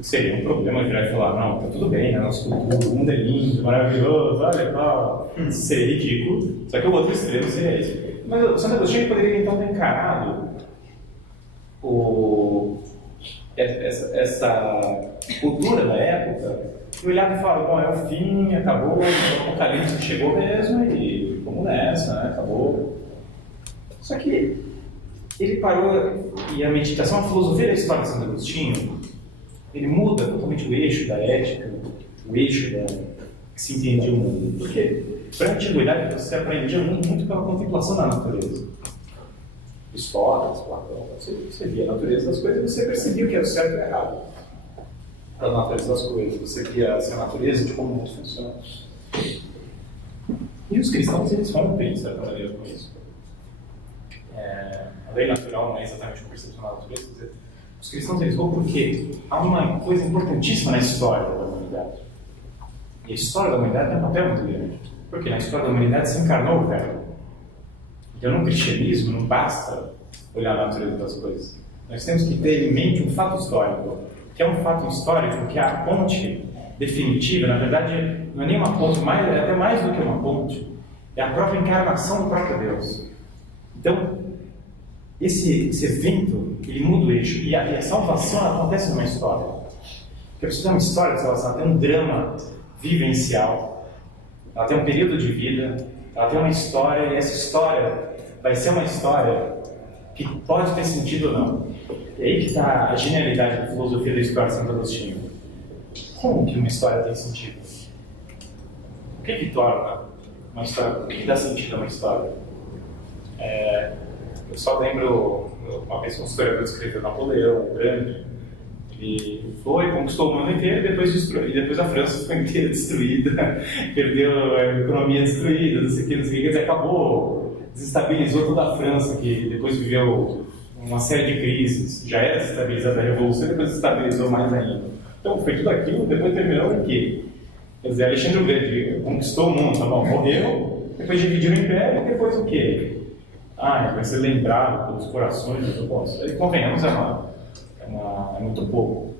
seria um problema virar e falar, não, tá tudo bem, né? Nossa cultura, o mundo é lindo, maravilhoso, olha tal. Isso seria ridículo. Só que o outro extremo seria isso. Mas o Santo Agostinho poderia então ter encarado essa cultura da época e olhar e falar, bom, é o fim, acabou, o apocalipse chegou mesmo e vamos nessa, né? Acabou. Só que ele parou e a meditação, a filosofia da história de Santo Agostinho, ele muda totalmente o eixo da ética, o eixo que se entendia o mundo. Porque, para a antiguidade, você aprendia muito pela contemplação da natureza. Aristóteles, Platão, você via a natureza das coisas e você percebia o que era certo e o errado da natureza das coisas. Você via assim, a natureza de como o mundo funciona. E os cristãos, eles falam bem, de certa maneira, com isso. A lei natural não é exatamente uma percepção da natureza, quer dizer, os cristãos eles vão porque há uma coisa importantíssima na história da humanidade. E a história da humanidade tem um papel muito grande. Porque na história da humanidade se encarnou o Verbo. Então, no cristianismo, não basta olhar a natureza das coisas. Nós temos que ter em mente um fato histórico, que é um fato histórico que é a ponte definitiva, na verdade, não é nem uma ponte, é até mais do que uma ponte, é a própria encarnação do próprio Deus. Então, esse evento, ele muda o eixo, e a salvação acontece numa história. Porque a pessoa tem uma história de salvação, ela tem um drama vivencial, ela tem um período de vida, ela tem uma história, e essa história vai ser uma história que pode ter sentido ou não. E aí que está a genialidade da filosofia da história de Santo Agostinho. Como que uma história tem sentido? O que torna uma história? O que dá sentido a uma história? Eu só lembro, uma vez um historiador escreveu Napoleão, o Grande, ele foi, conquistou o mundo inteiro e depois a França foi inteira destruída, perdeu a economia destruída, não sei o que, quer dizer, acabou, desestabilizou toda a França, que depois viveu uma série de crises, já era desestabilizada a Revolução e depois desestabilizou mais ainda. Então foi tudo aquilo, depois terminou em quê? Quer dizer, Alexandre o Grande conquistou o mundo, tá bom, morreu, depois dividiu o Império e depois o quê? Ele vai ser lembrado pelos corações dos povos. Aí, convenhamos, é muito pouco.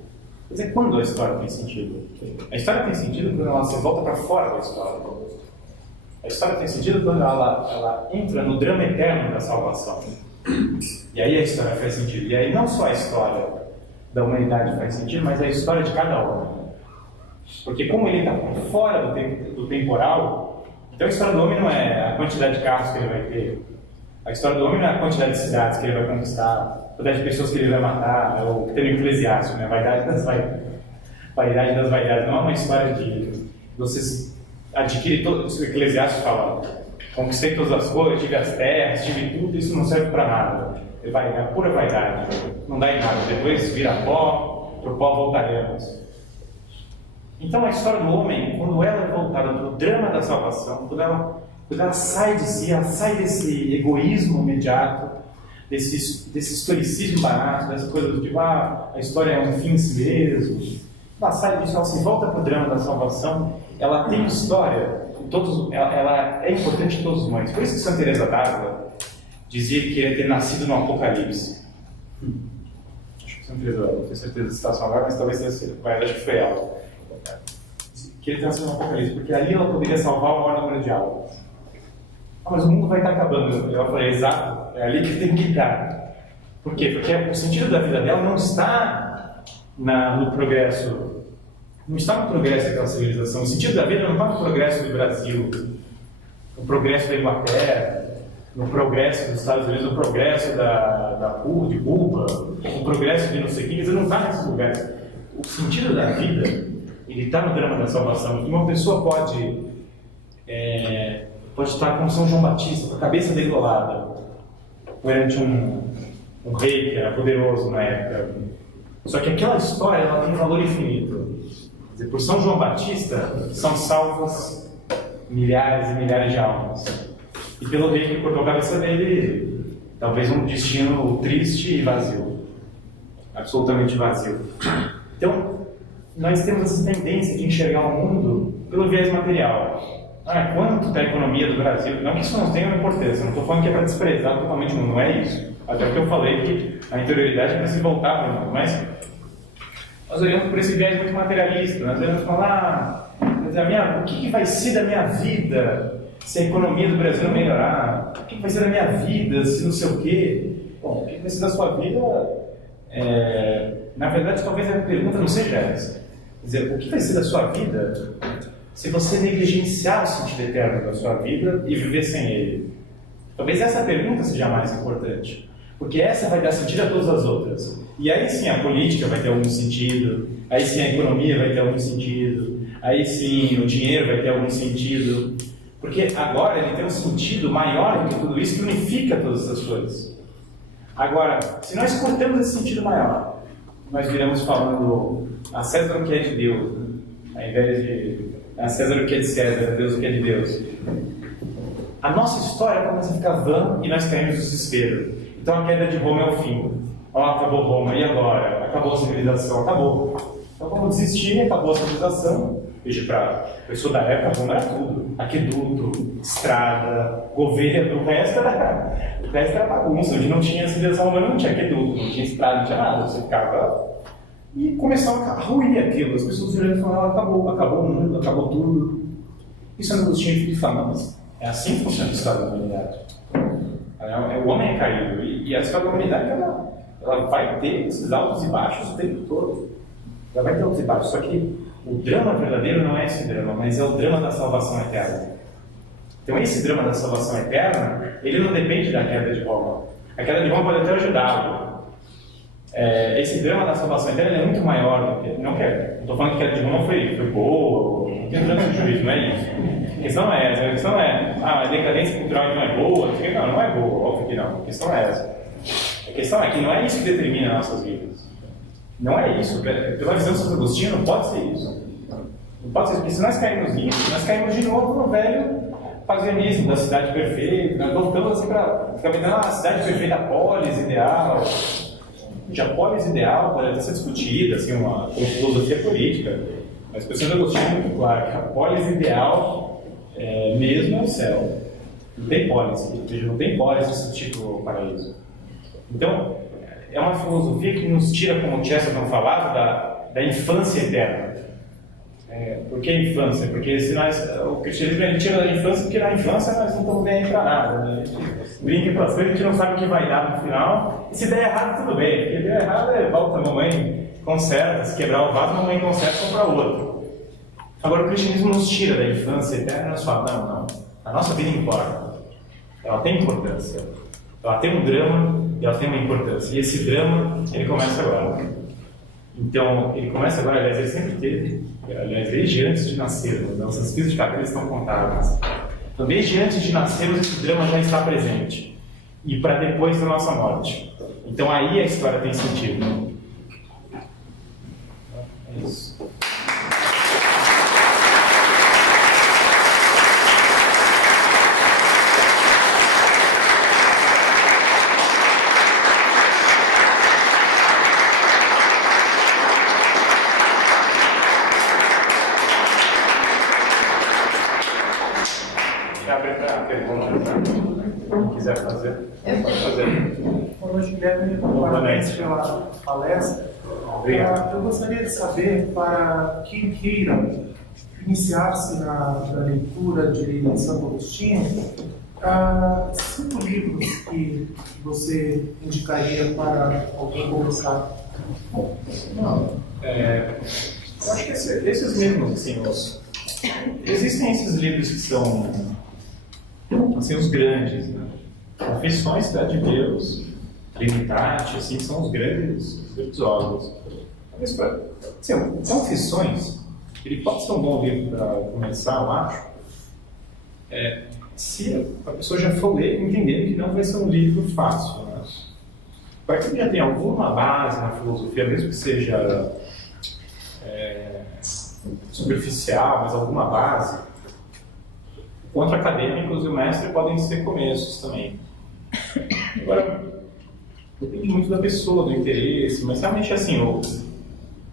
Quer dizer, quando a história tem sentido? A história tem sentido quando ela se volta para fora da história. A história tem sentido quando ela entra no drama eterno da salvação. E aí a história faz sentido. E aí não só a história da humanidade faz sentido, mas a história de cada homem. Porque como ele está fora do temporal, então a história do homem não é a quantidade de carros que ele vai ter. A história do homem não é a quantidade de cidades que ele vai conquistar, a quantidade de pessoas que ele vai matar, é o que tem no Eclesiástico, né? Vaidade das vaidades. Não é uma história de você adquirir todo o Eclesiástico fala, conquistei todas as coisas, tive as terras, tive tudo, isso não serve para nada. É pura vaidade, não dá em nada. Depois vira pó, pro pó voltaremos. Então a história do homem, quando ela é voltada para o drama da salvação, quando ela sai de si, ela sai desse egoísmo imediato, desse historicismo barato, dessa coisa do tipo, a história é um fim em si mesmo. Ela sai disso, ela se volta para o drama da salvação, ela tem história, ela é importante em todos os momentos. Por isso que Santa Teresa d'Ávila dizia que queria ter nascido no Apocalipse. Acho que Santa Teresa, não tenho certeza da citação agora, mas talvez tenha sido, acho que foi ela. Queria ter nascido no Apocalipse, porque ali ela poderia salvar o maior número de almas. Mas o mundo vai estar acabando. Eu falei, exato, é ali que tem que estar. Por quê? Porque o sentido da vida dela não está no progresso. Não está no progresso daquela civilização. O sentido da vida não está no progresso do Brasil, no progresso da Inglaterra, no progresso dos Estados Unidos, no progresso de Cuba, no progresso de não sei o que. Quer dizer, não está nesses lugares. O sentido da vida, ele está no drama da salvação. Uma pessoa pode estar como São João Batista, com a cabeça degolada, perante um rei que era poderoso na época. Só que aquela história ela tem um valor infinito. Quer dizer, por São João Batista são salvas milhares e milhares de almas. E pelo rei que cortou a cabeça dele, talvez um destino triste e vazio. Absolutamente vazio. Então, nós temos essa tendência de enxergar o mundo pelo viés material. Quanto está a economia do Brasil? Não que isso não tenha uma importância, não estou falando que é para desprezar totalmente o mundo, não é isso. Até porque eu falei que a interioridade é para se voltar para o mundo, mas nós olhamos por esse viés muito materialista, nós olhamos e falamos, o que vai ser da minha vida se a economia do Brasil não melhorar? O que vai ser da minha vida se não sei o quê? Bom, o que vai ser da sua vida? Na verdade, talvez a pergunta não seja essa. Quer dizer, o que vai ser da sua vida se você negligenciar o sentido eterno da sua vida e viver sem ele? Talvez essa pergunta seja a mais importante, porque essa vai dar sentido a todas as outras. E aí sim a política vai ter algum sentido, aí sim a economia vai ter algum sentido, aí sim o dinheiro vai ter algum sentido, porque agora ele tem um sentido maior do que tudo isso que unifica todas essas coisas. Agora, se nós cortamos esse sentido maior, nós viramos falando a César o que é de Deus, ao invés de a César o que é de César, a Deus o que é de Deus. A nossa história começa a ficar vã e nós caímos no desespero. Então a queda de Roma é o fim. Acabou Roma, e agora? Acabou a civilização, acabou. Então vamos desistir, acabou a civilização. Veja, para a pessoa da época, Roma era tudo. Aqueduto, estrada, governo, o resto era bagunça. Onde não tinha civilização romana, não tinha aqueduto, não tinha estrada, não tinha nada. Você ficava e começaram a ruir aquilo. As pessoas olhando e falavam, acabou o mundo, acabou tudo. E Santo Agostinho fala, não, mas é assim que funciona a história da humanidade. O homem é caído, e a história da humanidade ela vai ter esses altos e baixos o tempo todo. Ela vai ter altos e baixos, só que o drama verdadeiro não é esse drama, mas é o drama da salvação eterna. Então esse drama da salvação eterna, ele não depende da queda de Roma. A queda de Roma pode até ajudá-lo. Esse drama da salvação eterna é muito maior do que... Não estou falando que a queda de Roma foi boa, não tem drama de juízo, não é isso. A questão não é essa. A questão é, a decadência cultural não é boa. Não é boa, óbvio que não. A questão é essa. A questão é que não é isso que determina nossas vidas. Não é isso. Pela visão de Santo Agostinho, não pode ser isso. Não pode ser isso, porque se nós caímos nisso, nós caímos de novo no velho paganismo da cidade perfeita. Nós voltamos assim para ficar pensando, a cidade perfeita, a polis ideal. A polis ideal pode até ser discutida, assim, como filosofia política, mas o Santo Agostinho é muito claro que a polis ideal mesmo é o céu. Não tem polis, não tem polis desse tipo o paraíso. Então, é uma filosofia que nos tira, como o Chesterton falava, da infância eterna. Por que infância? Porque se o cristianismo ele tira da infância, porque na infância nós não estamos bem aí para nada. Né? A gente brinca para frente, a gente não sabe o que vai dar no final. E se der errado, tudo bem. Porque der errado, volta a mamãe, conserta. Se quebrar o vaso, a mamãe conserta e compra outro. Agora, o cristianismo nos tira da infância eterna e nos fala, não. A nossa vida importa. Ela tem importância. Ela tem um drama e ela tem uma importância. E esse drama, ele começa agora. Então, ele começa agora, aliás, ele sempre teve. Aliás, desde antes de nascer, nossas fitas de cabelo estão contadas. Então, desde antes de nascermos, esse drama já está presente. E para depois da nossa morte. Então, aí a história tem sentido. É isso. Quem quiser fazer, pode fazer. Boa noite, Guilherme. Parabéns pela palestra. Obrigado. Eu gostaria de saber, para quem queira iniciar-se na leitura de Santo Agostinho, 5 livros que você indicaria para alguém começar. Eu acho que esses mesmos, assim, existem esses livros que são assim, os grandes, né? Confissões, Cidade de Deus, Trinitate, assim, são os grandes órgãos. Talvez para Confissões, ele pode ser um bom livro para começar, eu acho, se a pessoa já for ler, entendendo que não vai ser um livro fácil. Né? Para quem já tem alguma base na filosofia, mesmo que seja superficial, mas alguma base, contra-acadêmicos e o mestre podem ser começos também. Agora, depende muito da pessoa, do interesse, mas realmente assim,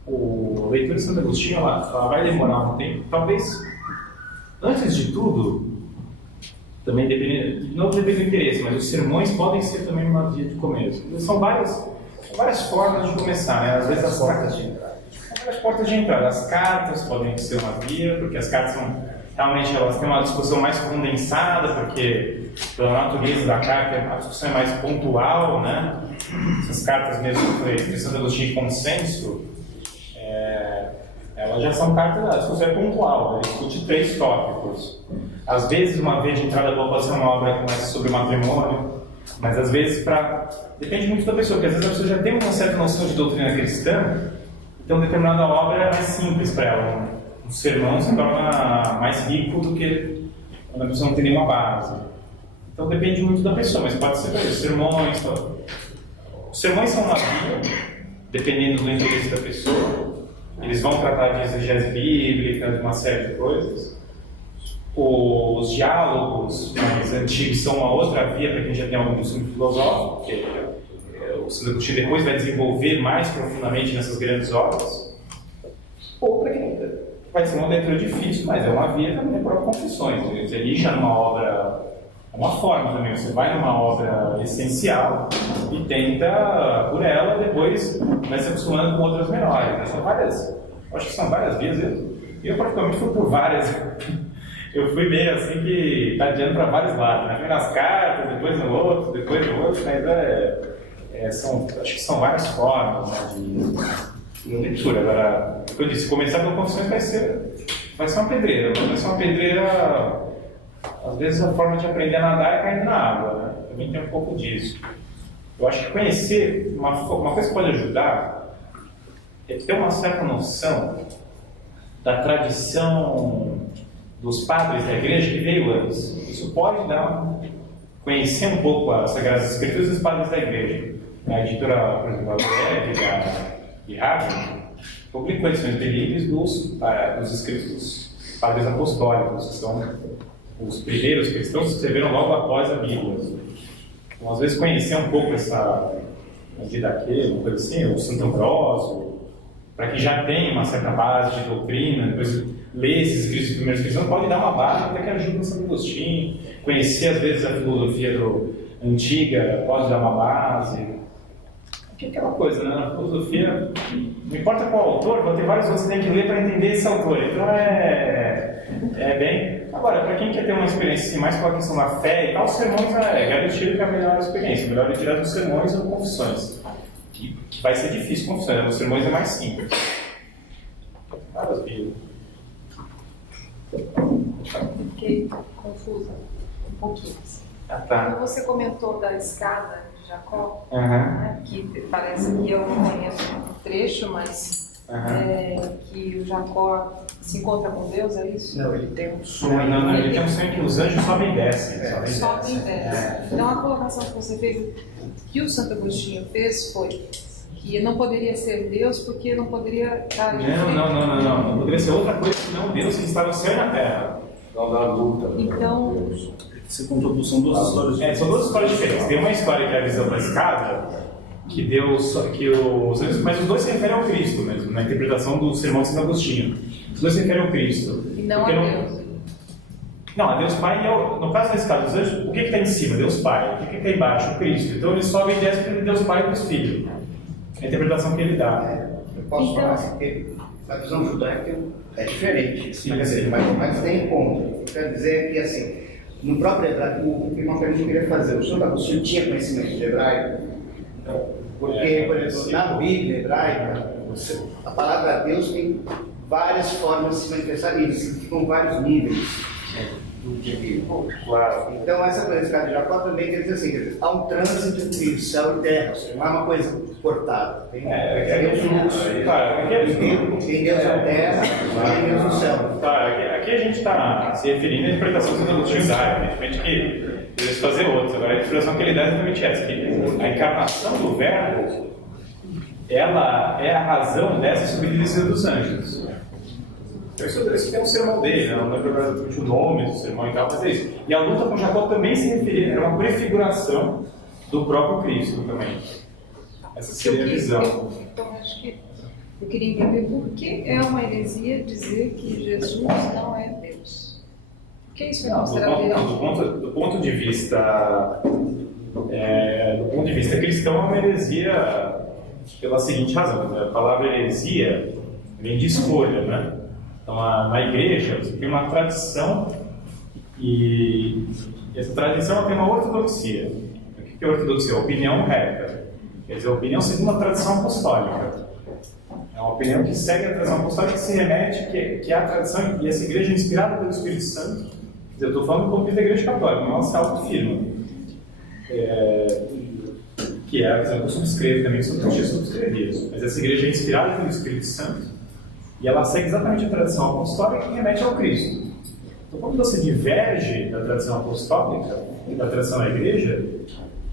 a leitura de Santo Agostinho ela vai demorar um tempo. Talvez, antes de tudo, também não depende do interesse, mas os sermões podem ser também uma via de começo. São várias formas de começar, né? Às vezes as portas de entrada. Várias portas de entrada. As cartas podem ser uma via, porque as cartas realmente elas têm uma discussão mais condensada, porque pela natureza da carta a discussão é mais pontual, né? Essas cartas mesmo que foi Santo Agostinho de consenso, elas já são cartas, a discussão é pontual, ele discute 3 tópicos. Às vezes uma via de entrada boa pode ser uma obra que começa sobre matrimônio, mas às vezes depende muito da pessoa, porque às vezes a pessoa já tem uma certa noção de doutrina cristã, então determinada obra é mais simples para ela. Um sermão se torna mais rico do que quando a pessoa não tem nenhuma base. Então depende muito da pessoa, mas pode ser para isso. Sermões. Os sermões são uma via, dependendo do interesse da pessoa. Eles vão tratar de exegese bíblica, de uma série de coisas. Os diálogos mais antigos são uma outra via para quem já tem algum ensino filosófico, porque o Santo Agostinho depois vai desenvolver mais profundamente nessas grandes obras. Ou para quem vai ser uma leitura difícil, mas é uma via também para Confissões. Ele já numa obra uma forma também. Você vai numa obra essencial e tenta, por ela, depois vai se acostumando com outras menores. Né? São várias, acho que são várias vias. Eu praticamente fui por várias. Eu fui meio assim que adiando para vários lados. Né? Fui nas cartas, depois no outro, mas acho que são várias formas, né, de leitura. Agora, como eu disse, começar pela Confissões vai ser uma pedreira. Vai ser uma pedreira, às vezes a forma de aprender a nadar é caindo na água. Né? Também tem um pouco disso. Eu acho que conhecer, uma coisa que pode ajudar é ter uma certa noção da tradição dos padres da igreja que veio antes. Isso pode conhecer um pouco as Sagradas Escrituras dos padres da igreja. A editora, por exemplo, de Harvard, publicou edições bilíngues dos escritos dos padres apostólicos, que são os primeiros cristãos que escreveram logo após a Bíblia. Então, às vezes, conhecer um pouco essa Didaquê, uma coisa assim, o Santo Ambrósio, para quem já tem uma certa base de doutrina, depois ler esses escritos dos primeiros cristãos, pode dar uma base até que ajude no Santo Agostinho. Conhecer, às vezes, a filosofia antiga pode dar uma base. Que é aquela coisa, né? Na filosofia, não importa qual autor, vai ter vários outros que tem que ler para entender esse autor. Então é bem. Agora, para quem quer ter uma experiência assim, mais com a questão da fé e tal, os sermões é garantido que é a melhor experiência. Melhor é tirar dos sermões ou Confissões. Que vai ser difícil Confissões, né? Os sermões é mais simples. Várias vidas. Fiquei confusa um pouquinho. Tá. Quando você comentou da escada de Jacó, Uhum. né, que parece que eu não conheço um trecho, mas que o Jacó se encontra com Deus, é isso? Não, ele tem um sonho. Não, ele tem um sonho que os anjos sobem e descem. Sobe e desce. Então a colocação que você fez, que o Santo Agostinho fez foi que não poderia ser Deus porque não poderia estar Não poderia ser outra coisa senão Deus que está no céu e na terra. Então, Você contou, são duas histórias. São duas histórias diferentes. Tem uma história que é a visão da escada, mas os dois se referem ao Cristo mesmo, na interpretação do Sermão de Santo Agostinho. Os dois se referem ao Cristo. e não a Deus. Não, a Deus Pai, no caso da escada dos anjos, o que está em cima? Deus Pai. O que está embaixo? O Cristo. Então eles sobem e descem para Deus Pai e Deus Filho. É a interpretação que ele dá. Eu posso falar assim, que a visão judaica é diferente, Sim, mas tem ponto. Quer dizer que, assim, no próprio hebraico, uma pergunta que eu queria fazer, o Santo Agostinho tinha conhecimento de hebraico? Porque, por exemplo, na Bíblia hebraica, a palavra Deus tem várias formas de se manifestar, e significam vários níveis do divino. Claro. Então, essa coisa de escada de Jacó também quer dizer assim, há um trânsito entre céu e terra, ou seja, não é uma coisa cortada. Tem um fluxo. Tem Deus na terra, tem Deus no céu. Aqui a gente está se referindo à interpretação do Santo Agostinho evidentemente que eles fazer outros. Agora, a interpretação que ele dá é exatamente essa, que a encarnação do Verbo, ela é a razão dessa subida e descida dos anjos. Isso tem um sermão dele, não lembro exatamente o nome do sermão e tal, mas é isso. E a luta com Jacó também se referia, era uma prefiguração do próprio Cristo também. Essa seria a visão. Então, acho que eu queria entender por que é uma heresia dizer que Jesus não é Deus. Por que isso é considerado heresia? Do ponto de vista cristão, é uma heresia pela seguinte razão. A palavra heresia vem de escolha, né? Então, na igreja, você tem uma tradição e essa tradição tem uma ortodoxia. O que é ortodoxia? A opinião reta. Quer dizer, a opinião segundo a tradição apostólica. É uma opinião que segue a tradição apostólica, que se remete, que é a tradição, e essa igreja é inspirada pelo Espírito Santo. Quer dizer, eu estou falando do ponto de vista da igreja católica, não ela se autoafirma. Que é a visão que eu subscrevo também, que eu subscrevi isso. Mas essa igreja é inspirada pelo Espírito Santo, e ela segue exatamente a tradição apostólica que remete ao Cristo. Então, quando você diverge da tradição apostólica e da tradição da igreja,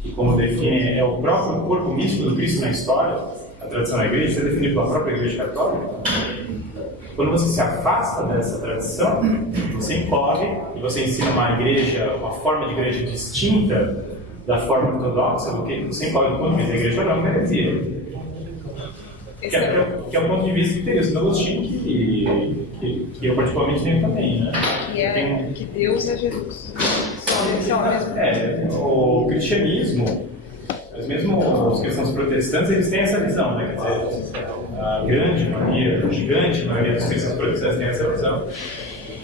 que, como define, é o próprio corpo místico do Cristo na história, a tradição da igreja, isso é definido pela própria igreja católica. Quando você se afasta dessa tradição, você encobre e você ensina uma forma de igreja distinta da forma ortodoxa, porque você encobre do ponto de vista da igreja católica, uma heresia. Que é o ponto de vista que tem o Santo Agostinho, que eu particularmente tenho também, né? Que Deus é Jesus. são a mesma o cristianismo, mas mesmo os cristãos protestantes, eles têm essa visão, né? Quer dizer, a grande maioria, a gigante maioria dos cristãos protestantes tem essa visão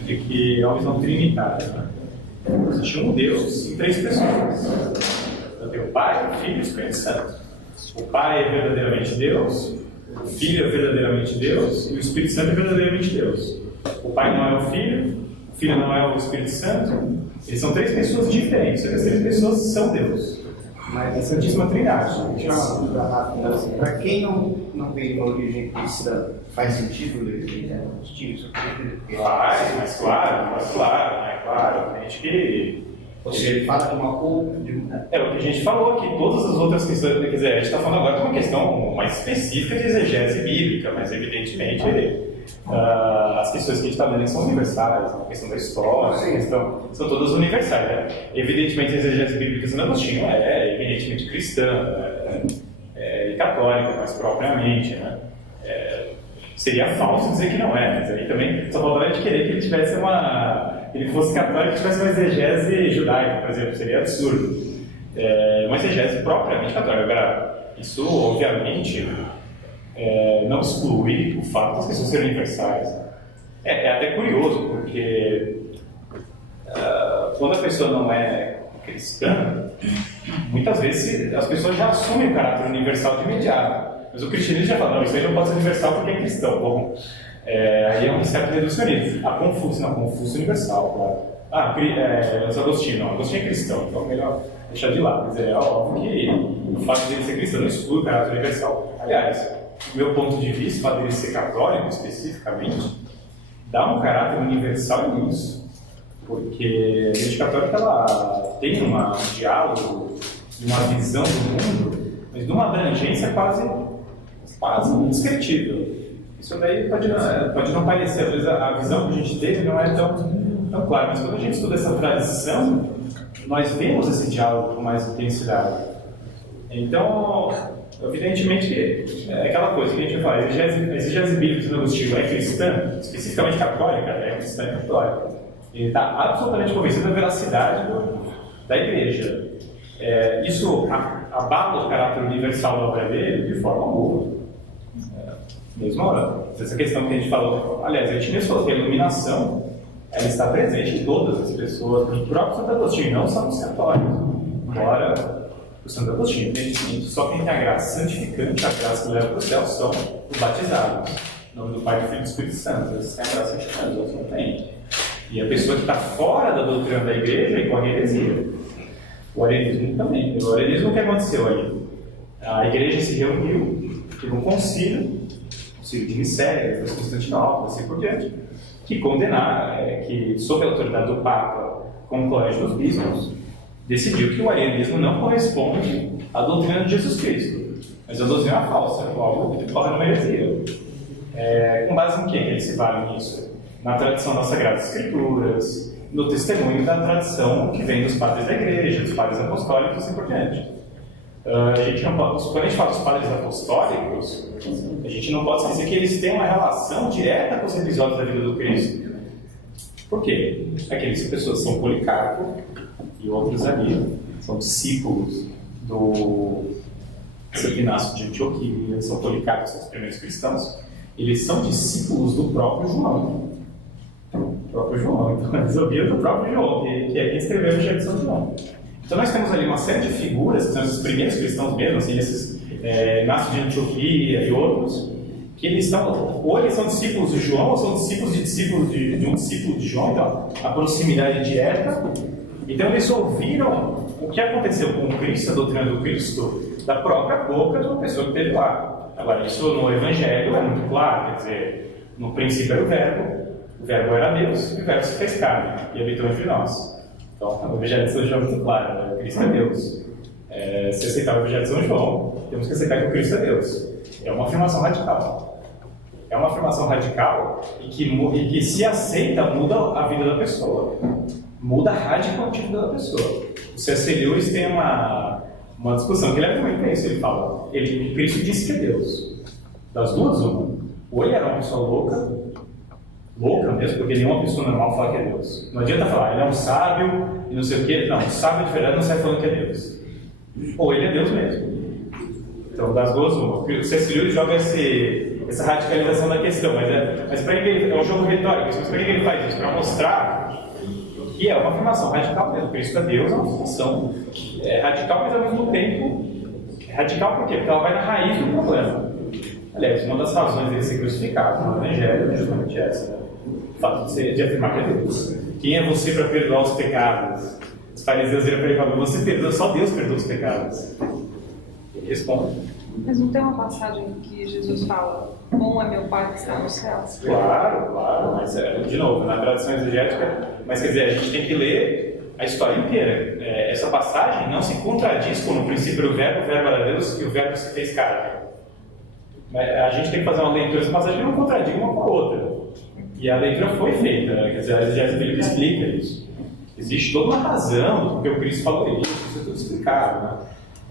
de que é uma visão trinitária, né? Existe um Deus em 3 pessoas. Então tem o Pai, o Filho e o Espírito Santo. O Pai é verdadeiramente Deus, o Filho é verdadeiramente Deus e o Espírito Santo é verdadeiramente Deus. O Pai não é o Filho não é o Espírito Santo. Eles são 3 pessoas diferentes, só que as 3 pessoas são Deus. Mas a Santíssima Trindade. Deixa eu uma dúvida rápida. Assim, para quem não tem uma origem cristã, faz sentido ler isso? Mas claro. Tem gente que. Ele fala de uma ou. É o que a gente falou aqui, todas as outras questões. Quer dizer, a gente está falando agora de uma questão mais específica de exegese bíblica, mas evidentemente as questões que a gente está lendo são universais, a questão da história, são todas universais. Né? Evidentemente, a exegese bíblica de Santo Agostinho é evidentemente cristã e católica, mais propriamente. Né? Seria falso dizer que não é, mas aí também só faltaria de querer que ele tivesse ele fosse católico e tivesse uma exegese judaica, por exemplo, seria absurdo. Uma exegese propriamente católica. Agora, isso obviamente não exclui o fato das questões serem universais. É até curioso, porque quando a pessoa não é cristã, muitas vezes as pessoas já assumem o caráter universal de imediato. Mas o cristianismo já fala, não, isso aí não pode ser universal porque é cristão. Bom, aí é um certo reducionismo. A Confúcio universal, claro. Agostinho é cristão, então é melhor deixar de lado. Quer dizer, é óbvio que o fato de ele ser cristão não exclui o caráter universal. Aliás, do meu ponto de vista, o fato de ele ser católico especificamente, dá um caráter universal nisso. Porque a Igreja Católica ela tem um diálogo, uma visão do mundo, mas de uma abrangência quase indescritível. Isso daí pode não parecer, às vezes a visão que a gente teve não é tão clara, mas quando a gente estuda essa tradição, nós vemos esse diálogo com mais intensidade. Então, evidentemente, é aquela coisa que a gente fala, a exegese bíblica de Santo Agostinho é cristã, especificamente católica, é cristã e católica. Ele está absolutamente convencido da veracidade da Igreja. Isso abala o caráter universal da obra dele de forma alguma. Mesmo essa questão que a gente falou, aliás, a gente mesmo falou que a iluminação ela está presente em todas as pessoas, no próprio Santo Agostinho, não só nos católicos. Embora o Santo Agostinho tem só quem tem a graça santificante, a graça que leva para o céu, são os batizados. Em nome do Pai, do Filho e do Espírito Santo. Eles têm a graça santificante, os outros não têm. E a pessoa que está fora da doutrina da igreja incorre heresia. O arianismo também. O arianismo, o que aconteceu ali? A igreja se reuniu, teve um concílio de Nicéia, de Constantinopla, assim por diante, que condenaram, que sob a autoridade do Papa, com o colégio dos bispos, decidiu que o arianismo não corresponde à doutrina de Jesus Cristo, mas à doutrina falsa, algo que ocorre numa heresia. Com base em que eles se valem nisso? Na tradição das Sagradas Escrituras, no testemunho da tradição que vem dos padres da igreja, dos padres apostólicos e assim por diante. A gente não pode, quando a gente fala dos padres apostólicos, a gente não pode esquecer que eles têm uma relação direta com os episódios da vida do Cristo. Por quê? Aquelas pessoas são Policarpo e outros ali são discípulos do Santo Inácio de Antioquia, são Policarpo, são os primeiros cristãos. Eles são discípulos do próprio João. Então eles ouviram do próprio João, que é quem escreveu o Evangelho de São João. Então nós temos ali uma série de figuras, que são esses primeiros cristãos mesmo, assim, esses Inácio de Antioquia e outros, que eles são discípulos de João, ou são discípulos de um discípulo de João, então a proximidade direta. Então eles ouviram o que aconteceu com o Cristo, a doutrina do Cristo, da própria boca de uma pessoa que esteve lá. Agora, isso no Evangelho é muito claro, quer dizer, no princípio era o verbo era Deus, e o verbo se fez carne e habitou entre nós. Então, o Evangelho de São João é muito claro, né? Cristo é Deus. Se aceitar o Evangelho de São João, temos que aceitar que o Cristo é Deus. É uma afirmação radical. É uma afirmação radical e que se aceita, muda a vida da pessoa. Muda radicalmente a vida da pessoa. O C.S. Lewis tem uma discussão que ele leva muito a isso. Ele fala, Cristo disse que é Deus. Das duas, uma. Ou ele era uma pessoa louca, louca mesmo, porque nenhuma pessoa normal fala que é Deus. Não adianta falar, ele é um sábio e não sei o quê. Não, o sábio de verdade não sai falando que é Deus. Ou ele é Deus mesmo. Então, das duas, uma. O C.S. Lewis joga essa radicalização da questão, mas para ele é um jogo retórico. Mas para que ele faz isso? Para mostrar que é uma afirmação radical mesmo. Cristo é Deus, é uma afirmação radical, mas ao mesmo tempo radical por quê? Porque ela vai na raiz do problema. Aliás, uma das razões dele ser crucificado no Evangelho é justamente essa, né? O fato de afirmar que é Deus. Quem é você para perdoar os pecados? Os fariseus viram para ele e falaram: você perdoa, só Deus perdoa os pecados. Ele responde. Mas não tem uma passagem que Jesus fala: bom é meu Pai que está no céu? Claro, mas de novo, na tradição exegética, mas quer dizer, a gente tem que ler a história inteira. Essa passagem não se contradiz com no princípio o verbo era Deus e o verbo se fez carne. A gente tem que fazer uma leitura dessa passagem que não contradiz uma com a outra. E a leitura foi feita, quer dizer, a exegese bíblica explica isso. Existe toda uma razão do porque o Cristo falou isso é tudo explicado,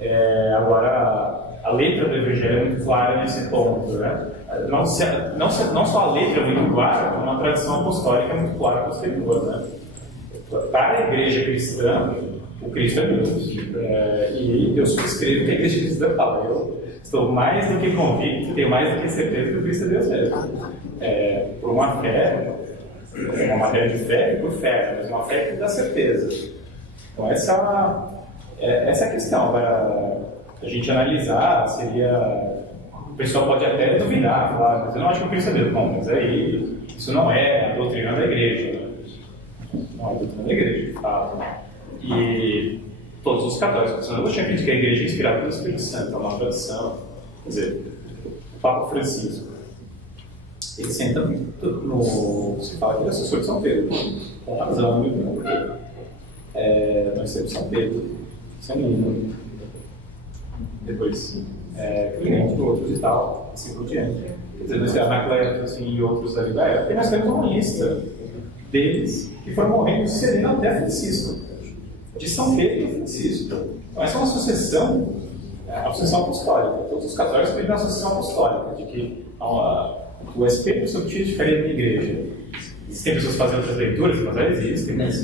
né? Agora, a letra do Evangelho é muito clara nesse ponto, né? Não só a letra é muito clara, como a tradição apostólica é muito clara posterior, né? Para a igreja cristã, o Cristo é Deus. E eu subscrevo que a igreja cristã fala: eu estou mais do que convicto, tenho mais do que certeza que o Cristo é Deus mesmo. Por uma fé, uma matéria de fé e por fé, mas uma fé que dá certeza. Então essa é a questão. Para a gente analisar, o pessoal pode até duvidar, falar: mas eu não acho que o Cristo é Deus. Bom, mas aí isso não é a doutrina da igreja, né? Não é a doutrina da igreja, de fato. E todos os católicos, eu tinha acreditado que a igreja é inspirada pelo Espírito Santo, é uma tradição. Quer dizer, o Papa Francisco, ele senta se fala que ele é assessor de São Pedro, com razão, porque nós temos São Pedro, São Nino, depois cliente de outros e tal, assim por diante. Quer dizer, nós temos Anacleto assim, e outros ali da época, e nós temos uma lista deles que foram morrendo e sucedendo até Francisco, de São Pedro e Francisco. Então, essa é uma sucessão apostólica. Todos os católicos vivem na sucessão apostólica, de que o Espírito Santo ficaria na igreja. Existem pessoas que fazem outras leituras, mas já existem, mas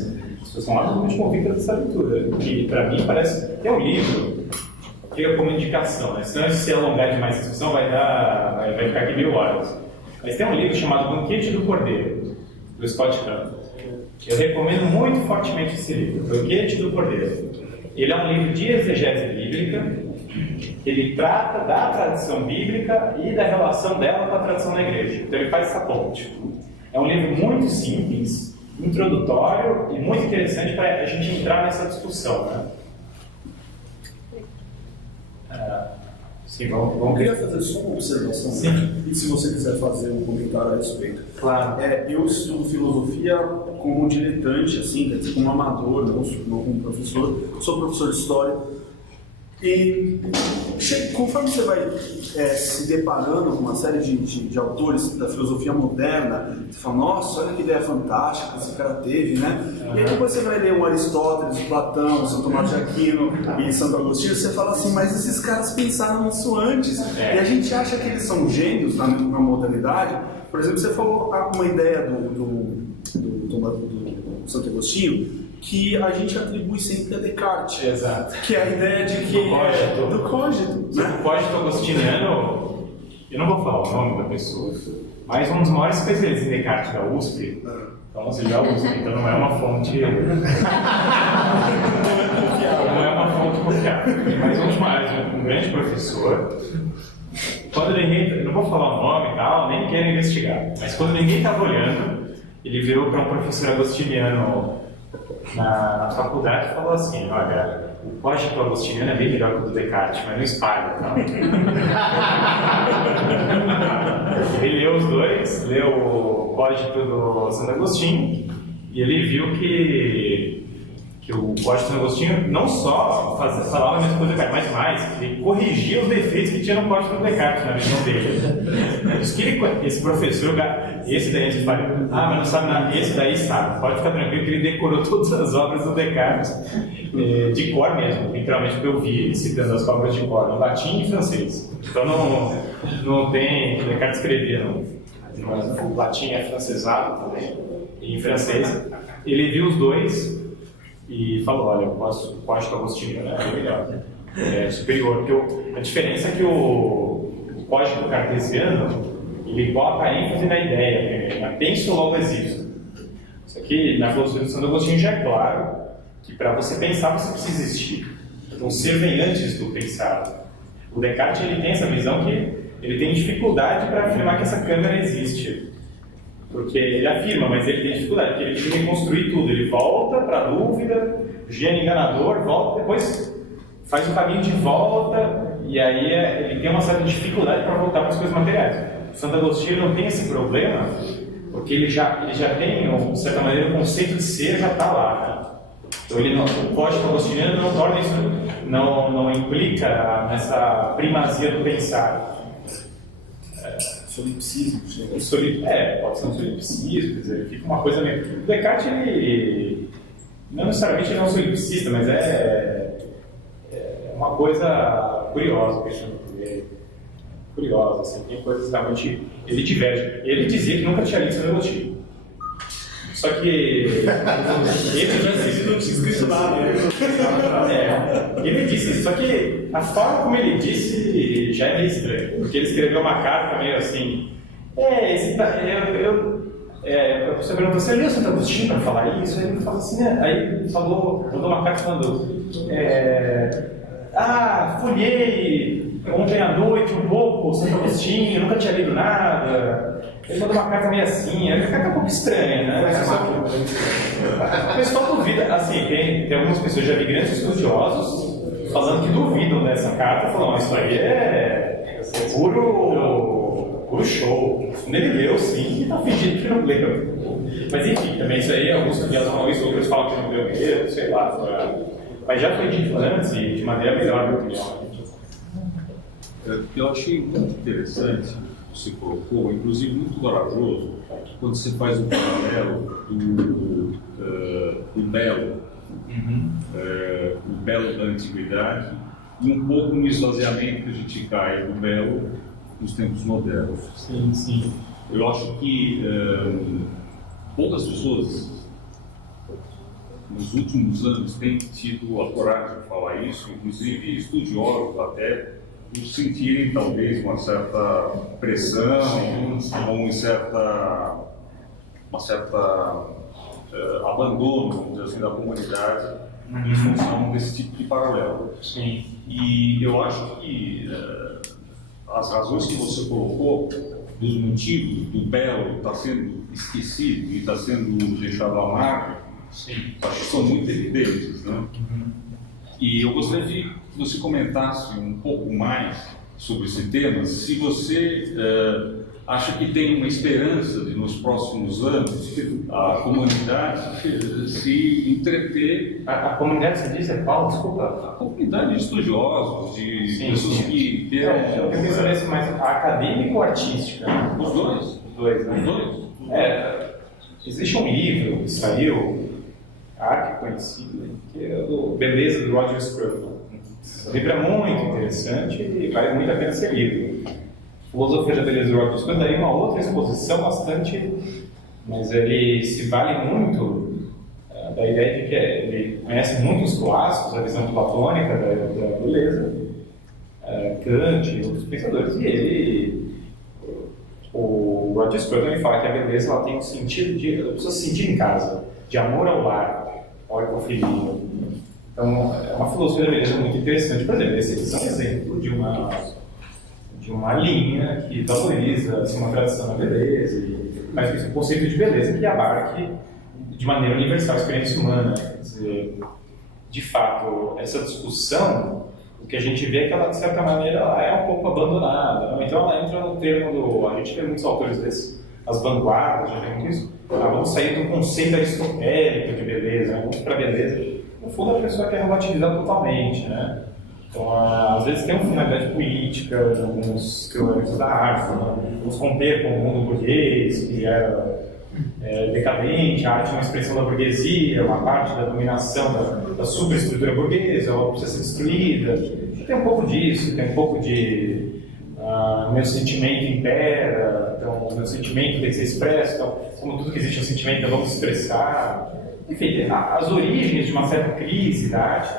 as pessoas são absolutamente convictas dessa leitura, que para mim parece que é um livro, fica como indicação, né? Senão, se alongar demais a discussão, vai ficar aqui 1000 horas. Mas tem um livro chamado Banquete do Cordeiro, do Scott Hahn. Eu recomendo muito fortemente esse livro, Banquete do Cordeiro. Ele é um livro de exegese bíblica. Ele trata da tradição bíblica e da relação dela com a tradição da igreja. Então ele faz essa ponte. É um livro muito simples, introdutório e muito interessante para a gente entrar nessa discussão, né? Sim, vamos. Eu queria fazer só uma observação. Sim. E se você quiser fazer um comentário a respeito. Claro. Eu estudo filosofia como diletante, assim, quer dizer, como amador, não como professor. Sou professor de história. E conforme você vai se deparando com uma série de autores da filosofia moderna, você fala: nossa, olha que ideia fantástica que esse cara teve, né? E aí depois você vai ler o Aristóteles, o Platão, o São Tomás de Aquino e Santo Agostinho, você fala assim: mas esses caras pensaram nisso antes. E a gente acha que eles são gênios na modernidade. Por exemplo, você falou uma ideia do Santo Agostinho, que a gente atribui sempre a Descartes. Exato. Que é a ideia de que... Do cógito. Né? O cógito agostiniano, eu não vou falar o nome da pessoa, mas um dos maiores especialistas em Descartes da USP, então você já USP, então não é uma fonte... não é uma fonte confiável. Mas um grande professor, quando ninguém... Eu não vou falar o nome e tal, nem quero investigar, mas quando ninguém estava olhando, ele virou para um professor agostiniano na faculdade e falou assim: olha, o código agostiniano é bem melhor que o do Descartes, mas não espalha, tá? Ele leu os dois, leu o código do Santo Agostinho, e ele viu que o código do Santo Agostinho não só falava a mesma coisa do Descartes, mas mais, ele corrigia os defeitos que tinha no código do Descartes, na visão dele. Isso que esse professor, esse daí a gente fala: mas não sabe nada, esse daí sabe. Pode ficar tranquilo que ele decorou todas as obras do Descartes, de cor mesmo, literalmente, porque eu vi ele citando as obras de cor, no latim e francês. Então não tem, o Descartes escrevia mas o latim é francesado também, em francês. Ele viu os dois e falou, olha, o código agostiniano é melhor, é superior, porque a diferença é que o código cartesiano, ele bota ênfase na ideia, né? Penso, logo existo. Isso aqui, na filosofia do Santo Agostinho, já é claro que para você pensar, você precisa existir. Então, o ser vem antes do pensar. O Descartes ele tem essa visão que ele tem dificuldade para afirmar que essa câmera existe. Porque ele afirma, mas ele tem dificuldade, porque ele tem que reconstruir tudo. Ele volta para a dúvida, gênio enganador, volta, depois faz o caminho de volta, e aí ele tem uma certa dificuldade para voltar para as coisas materiais. O Santo Agostinho não tem esse problema, porque ele já tem, de certa maneira, o conceito de ser já está lá. Né? Então o código agostiniano não torna isso, não implica nessa primazia do pensar. Solipsismo. Pode ser um solipsismo, quer dizer, fica uma coisa meio... O Descartes, ele não necessariamente ele é um solipsista, mas é uma coisa curiosa, curiosa, assim, tem coisas realmente... Ele diverge. Ele dizia que nunca tinha lido Santo Agostinho. Só que ele Não tinha escrito nada. Ele disse isso, só que a forma como ele disse já é meio estranho, porque ele escreveu uma carta meio assim, a pessoa perguntou, você leu Santo Agostinho para falar isso? Aí ele falou assim, né? Aí ele mandou uma carta falando, folhei ontem à noite um pouco Santo Agostinho, nunca tinha lido nada. Ele mandou uma carta meio assim, a carta é um pouco estranha, né? O pessoal duvida, assim, tem algumas pessoas, já vi grandes estudiosos falando que duvidam dessa carta, falando, isso aí é puro show. Ele leu sim e tá fingindo que não leu. Mas enfim, também isso aí, alguns estudiosos falam isso, outros falam que não leu mesmo, sei lá. Mas já foi dito antes e de maneira melhor, na minha opinião. Eu achei muito interessante o que você colocou, inclusive muito corajoso, quando você faz o paralelo do belo, o belo da antiguidade, e um pouco no esvaziamento que a gente cai do belo nos tempos modernos. Sim, sim. Eu acho que poucas pessoas nos últimos anos têm tido a coragem de falar isso, inclusive estudiosos até, por sentirem talvez uma certa pressão ou uma certa abandono, vamos dizer assim, da comunidade em função desse tipo de paralelo. Sim. E eu acho que as razões que você colocou dos motivos do belo estar sendo esquecido e está sendo deixado à margem, acho que são muito evidentes, né? E eu gostaria que você comentasse um pouco mais sobre esse tema, se você acha que tem uma esperança de nos próximos anos a comunidade se entreter. A comunidade, você diz, é qual? Desculpa. A comunidade de estudiosos, de pessoas que Eu tenho que saber se mais acadêmico ou artística? Os dois. Os dois, né? Os dois. Existe um livro que saiu, arquiconhecido, que é o Beleza, do Roger Scruton. O livro é muito interessante e vale muito a pena ser lido. Filosofia da Beleza do Roger Scruton daí uma outra exposição bastante, mas ele se vale muito da ideia de que ele conhece muitos clássicos, a visão platônica da beleza, Kant e outros pensadores, e o Roger Scruton ele fala que a beleza ela tem um sentido de a pessoa se sentir em casa, de amor ao lar, ao ecofilia. Então, é uma filosofia da beleza muito interessante. Por exemplo, esse é um exemplo de uma linha que valoriza assim, uma tradição da beleza, mas esse conceito de beleza que abarque de maneira universal a experiência humana. Quer dizer, de fato, essa discussão, o que a gente vê é que ela, de certa maneira, ela é um pouco abandonada. Não? Então, ela entra no termo do... A gente vê muitos autores desses, as vanguardas, já tem muito isso. Vamos sair do conceito aristotélico de beleza, vamos para a beleza. No fundo, a pessoa quer relativizar totalmente, né? Então, às vezes tem uma finalidade política, alguns teóricos da arte, vamos romper com o mundo burguês, que era decadente, a arte é uma expressão da burguesia, uma parte da dominação da superestrutura burguesa, ela precisa ser destruída. Tem um pouco disso, tem um pouco de meu sentimento impera, então o meu sentimento tem que ser expresso, então, como tudo que existe um sentimento, eu vamos expressar. Enfim, as origens de uma certa crise da arte.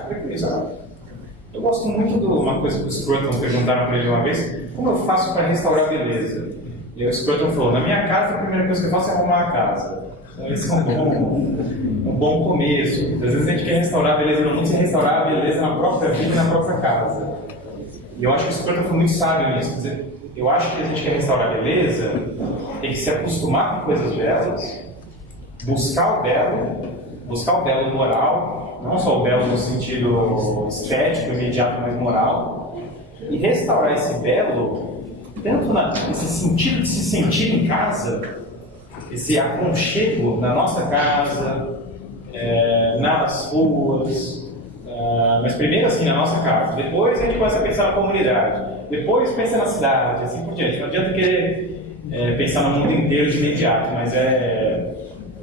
Eu gosto muito de uma coisa que o Scruton perguntaram para ele uma vez: como eu faço para restaurar a beleza? E o Scruton falou: na minha casa, a primeira coisa que eu faço é arrumar a casa. Então, esse é um bom começo. Às vezes a gente quer restaurar a beleza no mundo sem restaurar a beleza na própria vida e na própria casa. E eu acho que o Scruton foi muito sábio nisso. Quer dizer, eu acho que a gente quer restaurar a beleza, tem que se acostumar com coisas belas, buscar o belo moral, não só o belo no sentido estético, imediato, mas moral, e restaurar esse belo, tanto nesse sentido de se sentir em casa, esse aconchego na nossa casa, nas ruas, mas primeiro assim na nossa casa, depois a gente começa a pensar na comunidade, depois pensa na cidade, assim por diante. Não adianta querer pensar no mundo inteiro de imediato, mas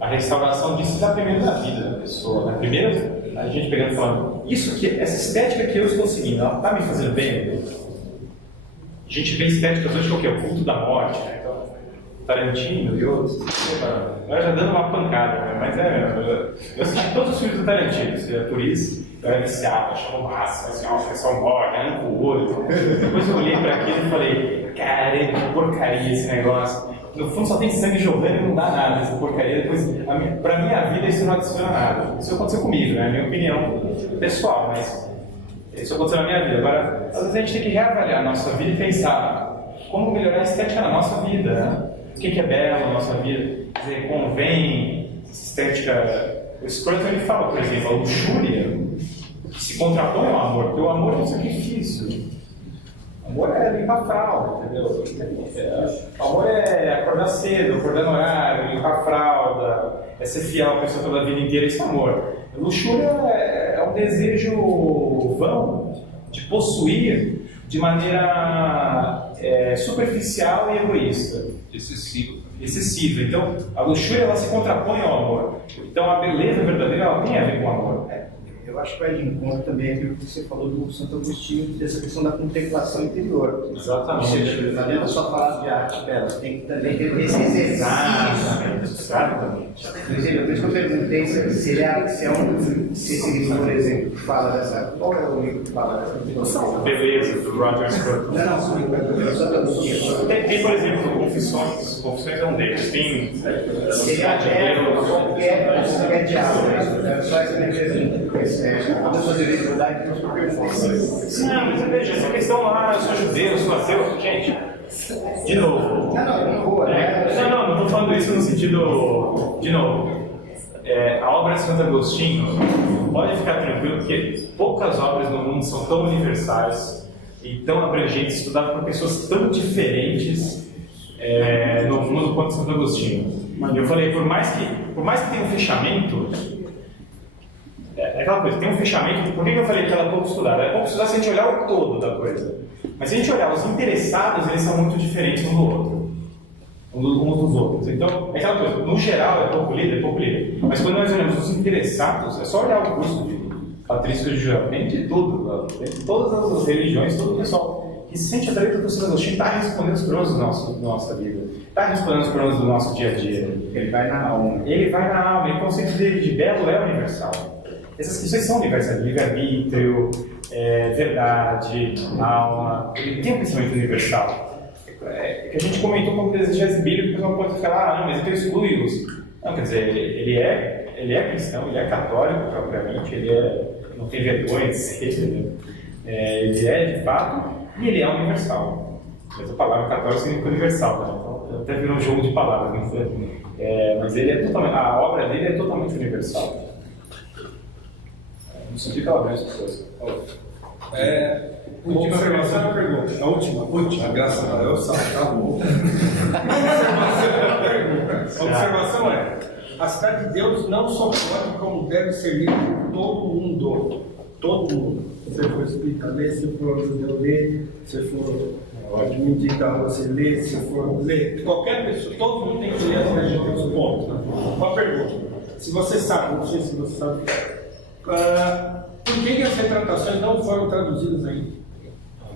a restauração disso dá primeiro na vida da pessoa, né? Primeiro a gente pegando e falando, isso aqui, essa estética que eu estou seguindo, ela está me fazendo bem? A gente vê estéticas hoje que é o culto da morte, né? Então, Tarantino e outros, agora já dando uma pancada, né? Mas eu assisti todos os filmes do Tarantino, por isso eu era viciado, achava massa, assim, o pessoal morre, arranca o olho. Depois eu olhei para aquilo e falei, caramba, que porcaria esse negócio. No fundo só tem sangue jogando e não dá nada essa porcaria. Depois, pra minha vida isso não adiciona nada. Isso aconteceu comigo, né? Minha opinião pessoal, mas isso aconteceu na minha vida. Agora, às vezes a gente tem que reavaliar a nossa vida e pensar como melhorar a estética na nossa vida, né? O que é belo na nossa vida? Quer dizer, convém essa estética. O Scruton ele fala, por exemplo, a luxúria se contrapõe ao amor, porque o amor é um sacrifício. O amor é limpar a fralda, entendeu? O amor é acordar cedo, acordar no horário, limpar a fralda, é ser fiel à pessoa toda a vida inteira, isso é amor. A luxúria é um desejo vão de possuir de maneira superficial e egoísta. Excessiva. Então, a luxúria ela se contrapõe ao amor. Então, a beleza verdadeira ela tem a ver com o amor. Eu acho que vai de encontro também aquilo que você falou do Santo Agostinho, dessa questão da contemplação interior. Exatamente. Ou seja, não adianta só falar de arte bela, tem que também ter esse exercício. Exatamente. Por exemplo, por isso que eu perguntei se esse livro, por exemplo, fala dessa. Qual é o livro que fala dessa? Beleza, do Roger Scruton. Não, Santo Agostinho. Tem, por exemplo, Confissões. Confissões é um deles. Tem. Seria qualquer diálogo, só essa minha pergunta. A pessoa deveria mudar de performance. Não, mas veja, essa questão lá, eu sou judeu, eu sou ateu, gente, de novo. Não vou, né? Não estou falando isso no sentido, de novo, a obra de Santo Agostinho, pode ficar tranquilo, porque poucas obras no mundo são tão universais e tão abrangentes, estudadas por pessoas tão diferentes no mundo quanto Santo Agostinho. Eu falei, por mais que tenha um fechamento, aquela coisa, tem um fechamento. Por que eu falei que ela é pouco estudada? É pouco estudada se a gente olhar o todo da coisa. Mas se a gente olhar os interessados, eles são muito diferentes um do outro. Uns dos outros. Então, é aquela coisa, no geral é pouco lido. Mas quando nós olhamos os interessados, é só olhar o curso de Patrício de Joel. Tem de tudo, tem de todas as religiões, todo o pessoal que se sente atraído pelo Santo Agostinho está respondendo os problemas da nossa vida. Está respondendo os problemas do nosso dia a dia. Ele vai na alma. E o conceito dele de belo é universal. Essas questões são universais, livre-arbítrio, verdade, alma, ele tem um pensamento universal. Que a gente comentou como exegese bíblica, o pessoal pode falar, não, mas então exclui-os. Não, quer dizer, ele é cristão, ele é católico propriamente, não tem vergonha de ser, ele é de fato, e ele é universal. Mas a palavra católico significa universal, né? Então até virou um jogo de palavras, né? Mas a obra dele é totalmente universal. No sentido que ela vê as pessoas. Última pergunta. A última, graças a Deus, acabou. A observação é: a cidade de Deus não só pode, como deve ser lida por todo mundo. Todo mundo. Se for espírita, lê, se for judeu, lê, se for adventista, você lê, se for ler. Qualquer pessoa, todo mundo tem que ler a cidade de Deus, ponto. Uma pergunta: se você sabe, não sei se você sabe. Por que as retratações não foram traduzidas ainda?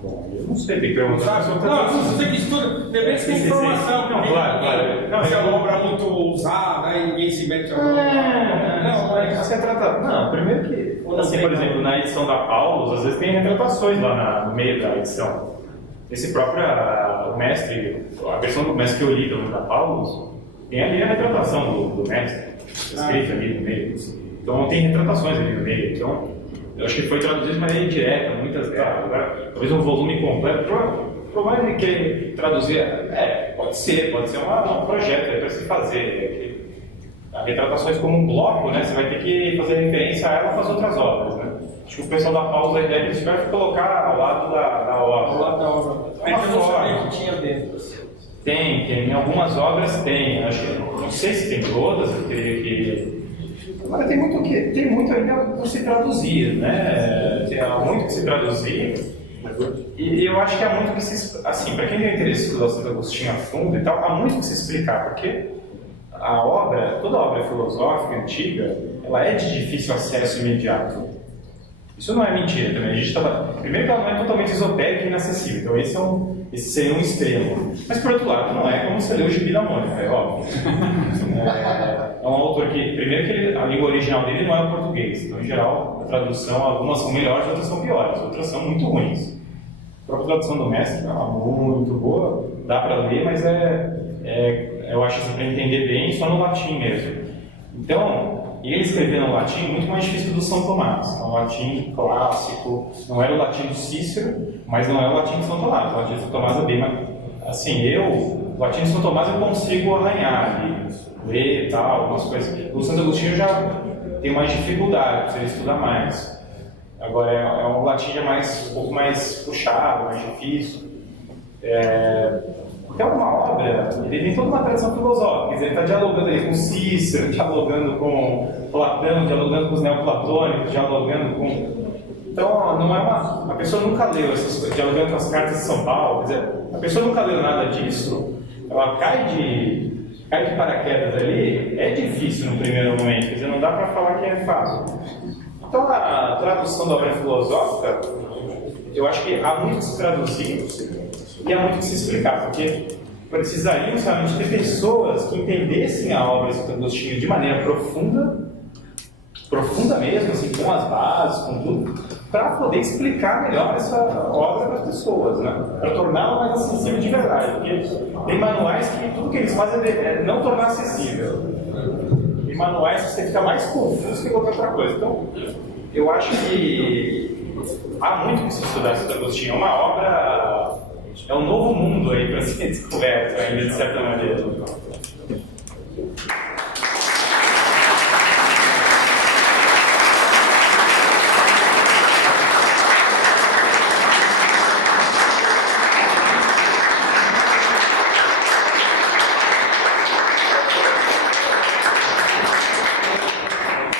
Bom, eu não sei, tem que perguntar. Não, você que estuda, deve ter informação. Não, claro. Não, se é uma obra muito ousada, aí ninguém se mete a Não, mas você trata. Não, primeiro que. Assim, por exemplo, na edição da Paulus, às vezes tem retratações lá no meio da edição. Esse próprio o mestre, a versão do mestre que eu li da Paulus, tem ali a retratação do mestre, escrita ali no meio. Então tem retratações ali no meio. Então, eu acho que foi traduzido de maneira indireta, muitas vezes. Agora, talvez um volume completo, provavelmente querer traduzir. Pode ser um projeto para se fazer. Retratações como um bloco, né? Você vai ter que fazer referência a ela com as outras obras, né? Acho que o pessoal da Paulus, a ideia deles vai colocar ao lado da obra. Ao lado da obra. É uma Eu não sabia forma. que tinha dentro. Tem algumas obras tem, acho que não sei se tem todas, eu teria que. Agora tem muito ainda por se traduzir, né? Há muito que se traduzir. E eu acho que há muito que se. Assim, para quem tem interesse em estudar Santo Agostinho a fundo e tal, há muito que se explicar, porque a obra, toda obra filosófica antiga, ela é de difícil acesso imediato. Isso não é mentira também. A gente primeiro que ela não é totalmente esotérica e inacessível, então esse seria um extremo. Mas por outro lado, não é como você lê o Gibi da Mônica, é óbvio. É um autor que, primeiro que a língua original dele não é o português, então em geral a tradução, algumas são melhores, outras são piores, outras são muito ruins. A própria tradução do mestre é muito boa, dá para ler, mas eu acho que para entender bem só no latim mesmo. Então, ele escreveu no latim muito mais difícil do São Tomás. É um latim clássico, não era o latim do Cícero, mas não é o latim de São Tomás. O latim de São Tomás é bem mais. Assim, o latim de São Tomás eu consigo arranhar ali, ler e tal, algumas coisas. O Santo Agostinho já tem mais dificuldade, precisa estudar mais. Agora é um latim já um pouco mais puxado, mais difícil. Então, uma obra, ele tem toda uma tradição filosófica, quer dizer, ele está dialogando ali com Cícero, dialogando com Platão, dialogando com os neoplatônicos, dialogando com... Então, não é a pessoa nunca leu essas coisas, dialogando com as cartas de São Paulo, quer dizer, a pessoa nunca leu nada disso, ela cai de paraquedas ali, é difícil no primeiro momento, quer dizer, não dá para falar que é fácil. Então, a tradução da obra filosófica, eu acho que há muito que se traduzir, e há muito que se explicar, porque precisaríamos realmente ter pessoas que entendessem a obra de Santo Agostinho de maneira profunda mesmo, assim, com as bases, com tudo, para poder explicar melhor essa obra para as pessoas, né? Para torná-la mais acessível de verdade, porque tem manuais que tudo que eles fazem é não tornar acessível. Tem manuais que você fica mais confuso que qualquer outra coisa. Então, eu acho que há muito que se estudar Santo Agostinho. É uma obra... É um novo mundo aí para ser descoberto ainda, de certa maneira.